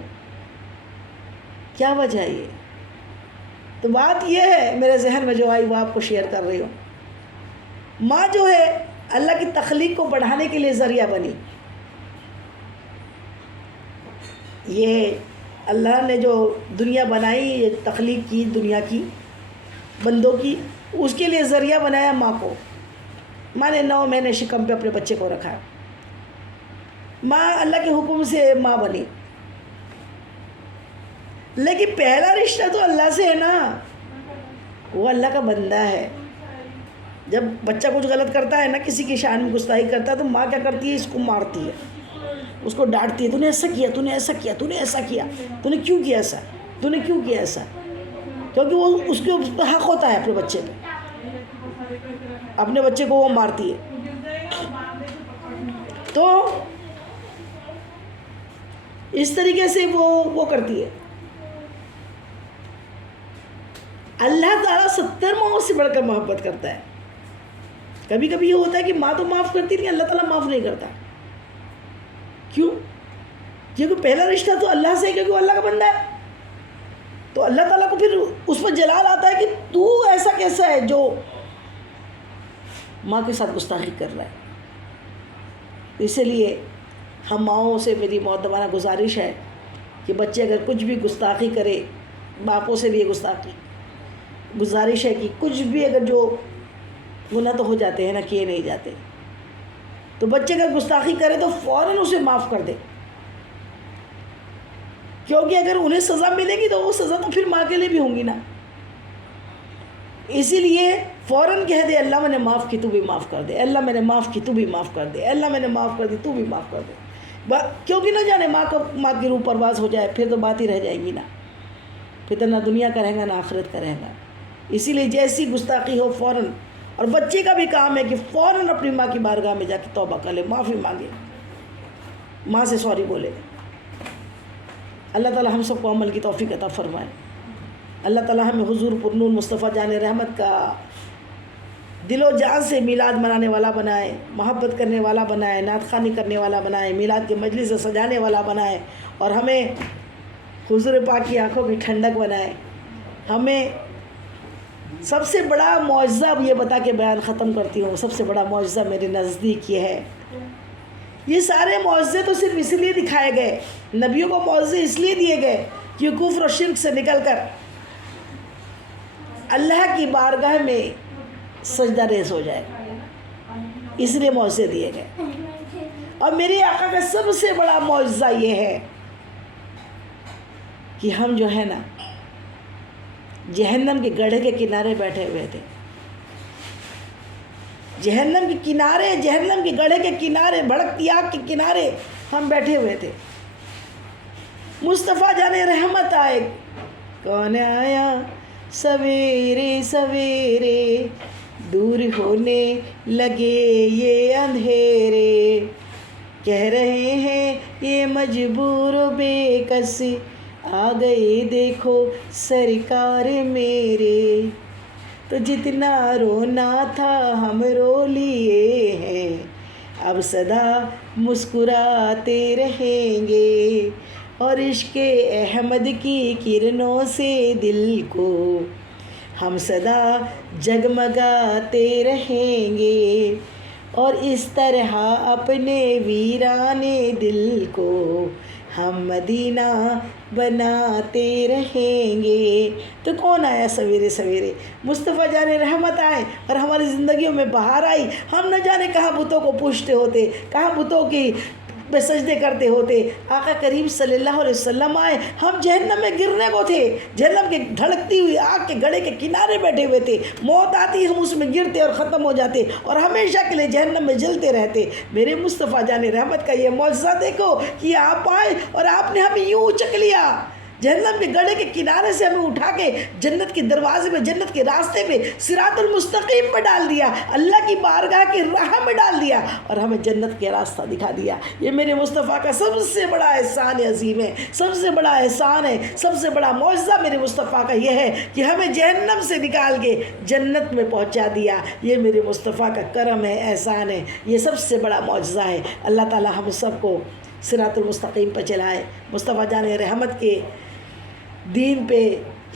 کیا وجہ ہے یہ؟ تو بات یہ ہے میرے ذہن میں جو آئی وہ آپ کو شیئر کر رہی ہوں. ماں جو ہے اللہ کی تخلیق کو بڑھانے کے لیے ذریعہ بنی. یہ اللہ نے جو دنیا بنائی، یہ تخلیق کی دنیا کی بندوں کی، اس کے لیے ذریعہ بنایا ماں کو. ماں نے 9 مہینے شکم پہ اپنے بچے کو رکھا. ماں اللہ کے حکم سے ماں بنی. لیکن پہلا رشتہ تو اللہ سے ہے نا، وہ اللہ کا بندہ ہے. جب بچہ کچھ غلط کرتا ہے نا، کسی کی شان میں گستاخی کرتا ہے، تو ماں کیا کرتی ہے؟ اس کو مارتی ہے، اس کو ڈانٹتی ہے. تو نے ایسا کیا، تو نے ایسا کیا، تو نے ایسا کیا، تو نے کیوں کیا ایسا، تو نے کیوں کیا ایسا؟ کیونکہ وہ اس کے حق ہوتا ہے اپنے بچے پہ، اپنے بچے کو وہ مارتی ہے. تو اس طریقے سے وہ کرتی ہے. اللہ تعالیٰ 70 ماؤں سے بڑھ کر محبت کرتا ہے. کبھی کبھی یہ ہوتا ہے کہ ماں تو معاف کرتی نہیں، اللہ تعالیٰ معاف نہیں کرتا. کیوں؟ کیونکہ پہلا رشتہ تو اللہ سے ہے، کیونکہ وہ اللہ کا بندہ ہے. تو اللہ تعالیٰ کو پھر اس پر جلال آتا ہے کہ تو ایسا کیسا ہے جو ماں کے ساتھ گستاخی کر رہا ہے. اسی لیے ہم ماؤں سے میری معتبرہ گزارش ہے کہ بچے اگر کچھ بھی گستاخی کرے، باپوں سے بھی یہ گستاخی گزارش ہے کہ کچھ بھی اگر جو گناہ تو ہو جاتے ہیں نا، کیے نہیں جاتے، تو بچے اگر گستاخی کرے تو فوراً اسے معاف کر دے، کیونکہ اگر انہیں سزا ملے گی تو وہ سزا تو پھر ماں کے لیے بھی ہوں گی نا. اسی لیے فوراً کہہ دے اللہ میں نے معاف کی تو بھی معاف کر دے، اللہ میں نے معاف کی تو بھی معاف کر دے، اللہ میں نے معاف کر دی تو بھی معاف کر دے. کیونکہ نہ جانے ماں کی روح پرواز ہو جائے پھر تو بات ہی رہ جائے گی نا، پھر تو نہ دنیا کا رہے گا نہ آخرت کا رہے گا. اسی لیے جیسی گستاخی ہو فوراً، اور بچے کا بھی کام ہے کہ فوراً اپنی ماں کی بارگاہ میں جا کے توبہ کر لے، معافی مانگے، ماں سے سوری بولے. اللہ تعالی ہم سب کو عمل کی توفیق عطا فرمائے. اللہ تعالی ہمیں حضور پرنور مصطفیٰ جان رحمت کا دل و جان سے میلاد منانے والا بنائے، محبت کرنے والا بنائے، نعت خوانی کرنے والا بنائے، میلاد کے مجلس سجانے والا بنائے، اور ہمیں حضور پاک کی آنکھوں کی ٹھنڈک بنائے. ہمیں سب سے بڑا معجزہ یہ بتا کے بیان ختم کرتی ہوں، سب سے بڑا معجزہ میرے نزدیک یہ ہے. یہ سارے معجزے تو صرف اس لیے دکھائے گئے، نبیوں کو معجزے اس لیے دیے گئے کہ کفر و شرک سے نکل کر اللہ کی بارگاہ میں سجدہ ریز ہو جائے، اس لیے معجزے دیے گئے. اور میرے آقا کا سب سے بڑا معجزہ یہ ہے کہ ہم جو ہے نا جہنم کے گڑھے کے کنارے بیٹھے ہوئے تھے، جہنم کے کنارے، جہنم کے گڑھے کے کنارے، بھڑکتی آگ کے کنارے ہم بیٹھے ہوئے تھے. مصطفیٰ جان رحمت آئے، کون آیا سویرے سویرے، دور ہونے لگے یہ اندھیرے، کہہ رہے ہیں یہ مجبور و بے کس، آ گئے دیکھو سرکار میرے. تو جتنا رونا تھا ہم رو لیے ہیں، اب سدا مسکراتے رہیں گے، اور عشق احمد کی کرنوں سے دل کو ہم سدا جگمگاتے رہیں گے، اور اس طرح اپنے ویرانے دل کو ہم مدینہ بناتے رہیں گے. تو کون آیا سویرے سویرے؟ مصطفیٰ جان رحمت آئے اور ہماری زندگیوں میں بہار آئی. ہم نہ جانے کہاں بتوں کو پوجتے ہوتے، کہاں بتوں کی پہ سجدے کرتے ہوتے. آقا کریم صلی اللہ علیہ وسلم آئے، ہم جہنم میں گرنے کو تھے، جہنم کے دھڑکتی ہوئی آگ کے گڑھے کے کنارے بیٹھے ہوئے تھے. موت آتی ہم اس میں گرتے اور ختم ہو جاتے اور ہمیشہ کے لیے جہنم میں جلتے رہتے. میرے مصطفیٰ جان رحمت کا یہ معجزہ دیکھو کہ آپ آئے اور آپ نے ہمیں یوں اچک لیا، جہنم کے گڑھے کے کنارے سے ہمیں اٹھا کے جنت کے دروازے پہ، جنت کے راستے پہ، صراط المستقیم پہ ڈال دیا، اللہ کی بارگاہ کی راہ میں ڈال دیا، اور ہمیں جنت کے راستہ دکھا دیا. یہ میرے مصطفیٰ کا سب سے بڑا احسان عظیم ہے، سب سے بڑا احسان ہے، سب سے بڑا معجزہ میرے مصطفیٰ کا یہ ہے کہ ہمیں جہنم سے نکال کے جنت میں پہنچا دیا. یہ میرے مصطفیٰ کا کرم ہے، احسان ہے، یہ سب سے بڑا معجزہ ہے. اللہ تعالی ہم سب کو صراط المستقیم پہ چلائے، مصطفیٰ جان رحمت کے دین پہ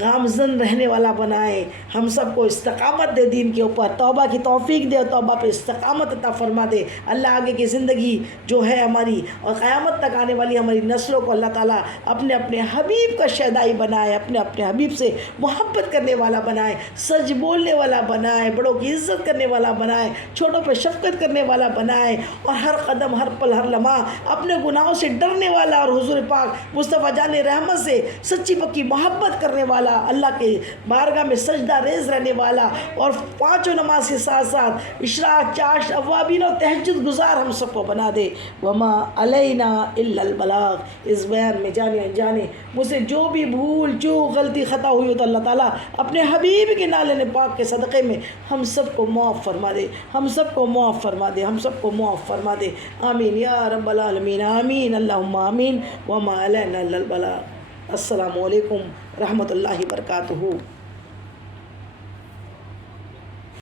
گامزن رہنے والا بنائے. ہم سب کو استقامت دے دین کے اوپر، توبہ کی توفیق دے اور توبہ پہ استقامت عطا فرما دے. اللہ آگے کی زندگی جو ہے ہماری اور قیامت تک آنے والی ہماری نسلوں کو اللہ تعالیٰ اپنے اپنے حبیب کا شیدائی بنائے، اپنے اپنے حبیب سے محبت کرنے والا بنائے، سچ بولنے والا بنائے، بڑوں کی عزت کرنے والا بنائے، چھوٹوں پہ شفقت کرنے والا بنائے، اور ہر قدم، ہر پل، ہر لمحہ اپنے گناہوں سے ڈرنے والا، اور حضور پاک مصطفیٰ جان رحمت سے سچی پکی محبت کرنے والا، اللہ کے بارگاہ میں سجدہ ریز رہنے والا، اور پانچوں نماز کے ساتھ ساتھ اشراق، چاشت، اوابین اور تہجد گزار ہم سب کو بنا دے. وما علینا الا البلاغ. اس بیان میں جانے انجانے مجھ سے جو بھی بھول چوک غلطی خطا ہوئی ہو تو اللہ تعالیٰ اپنے حبیب کے نالے پاک کے صدقے میں ہم سب کو معاف فرما دے، ہم سب کو معاف فرما دے، ہم سب کو معاف فرما دے. آمین یا رب العالمین، آمین اللہم آمین. وما علینا الا البلاغ. السلام علیکم رحمۃ اللہ وبرکاتہ.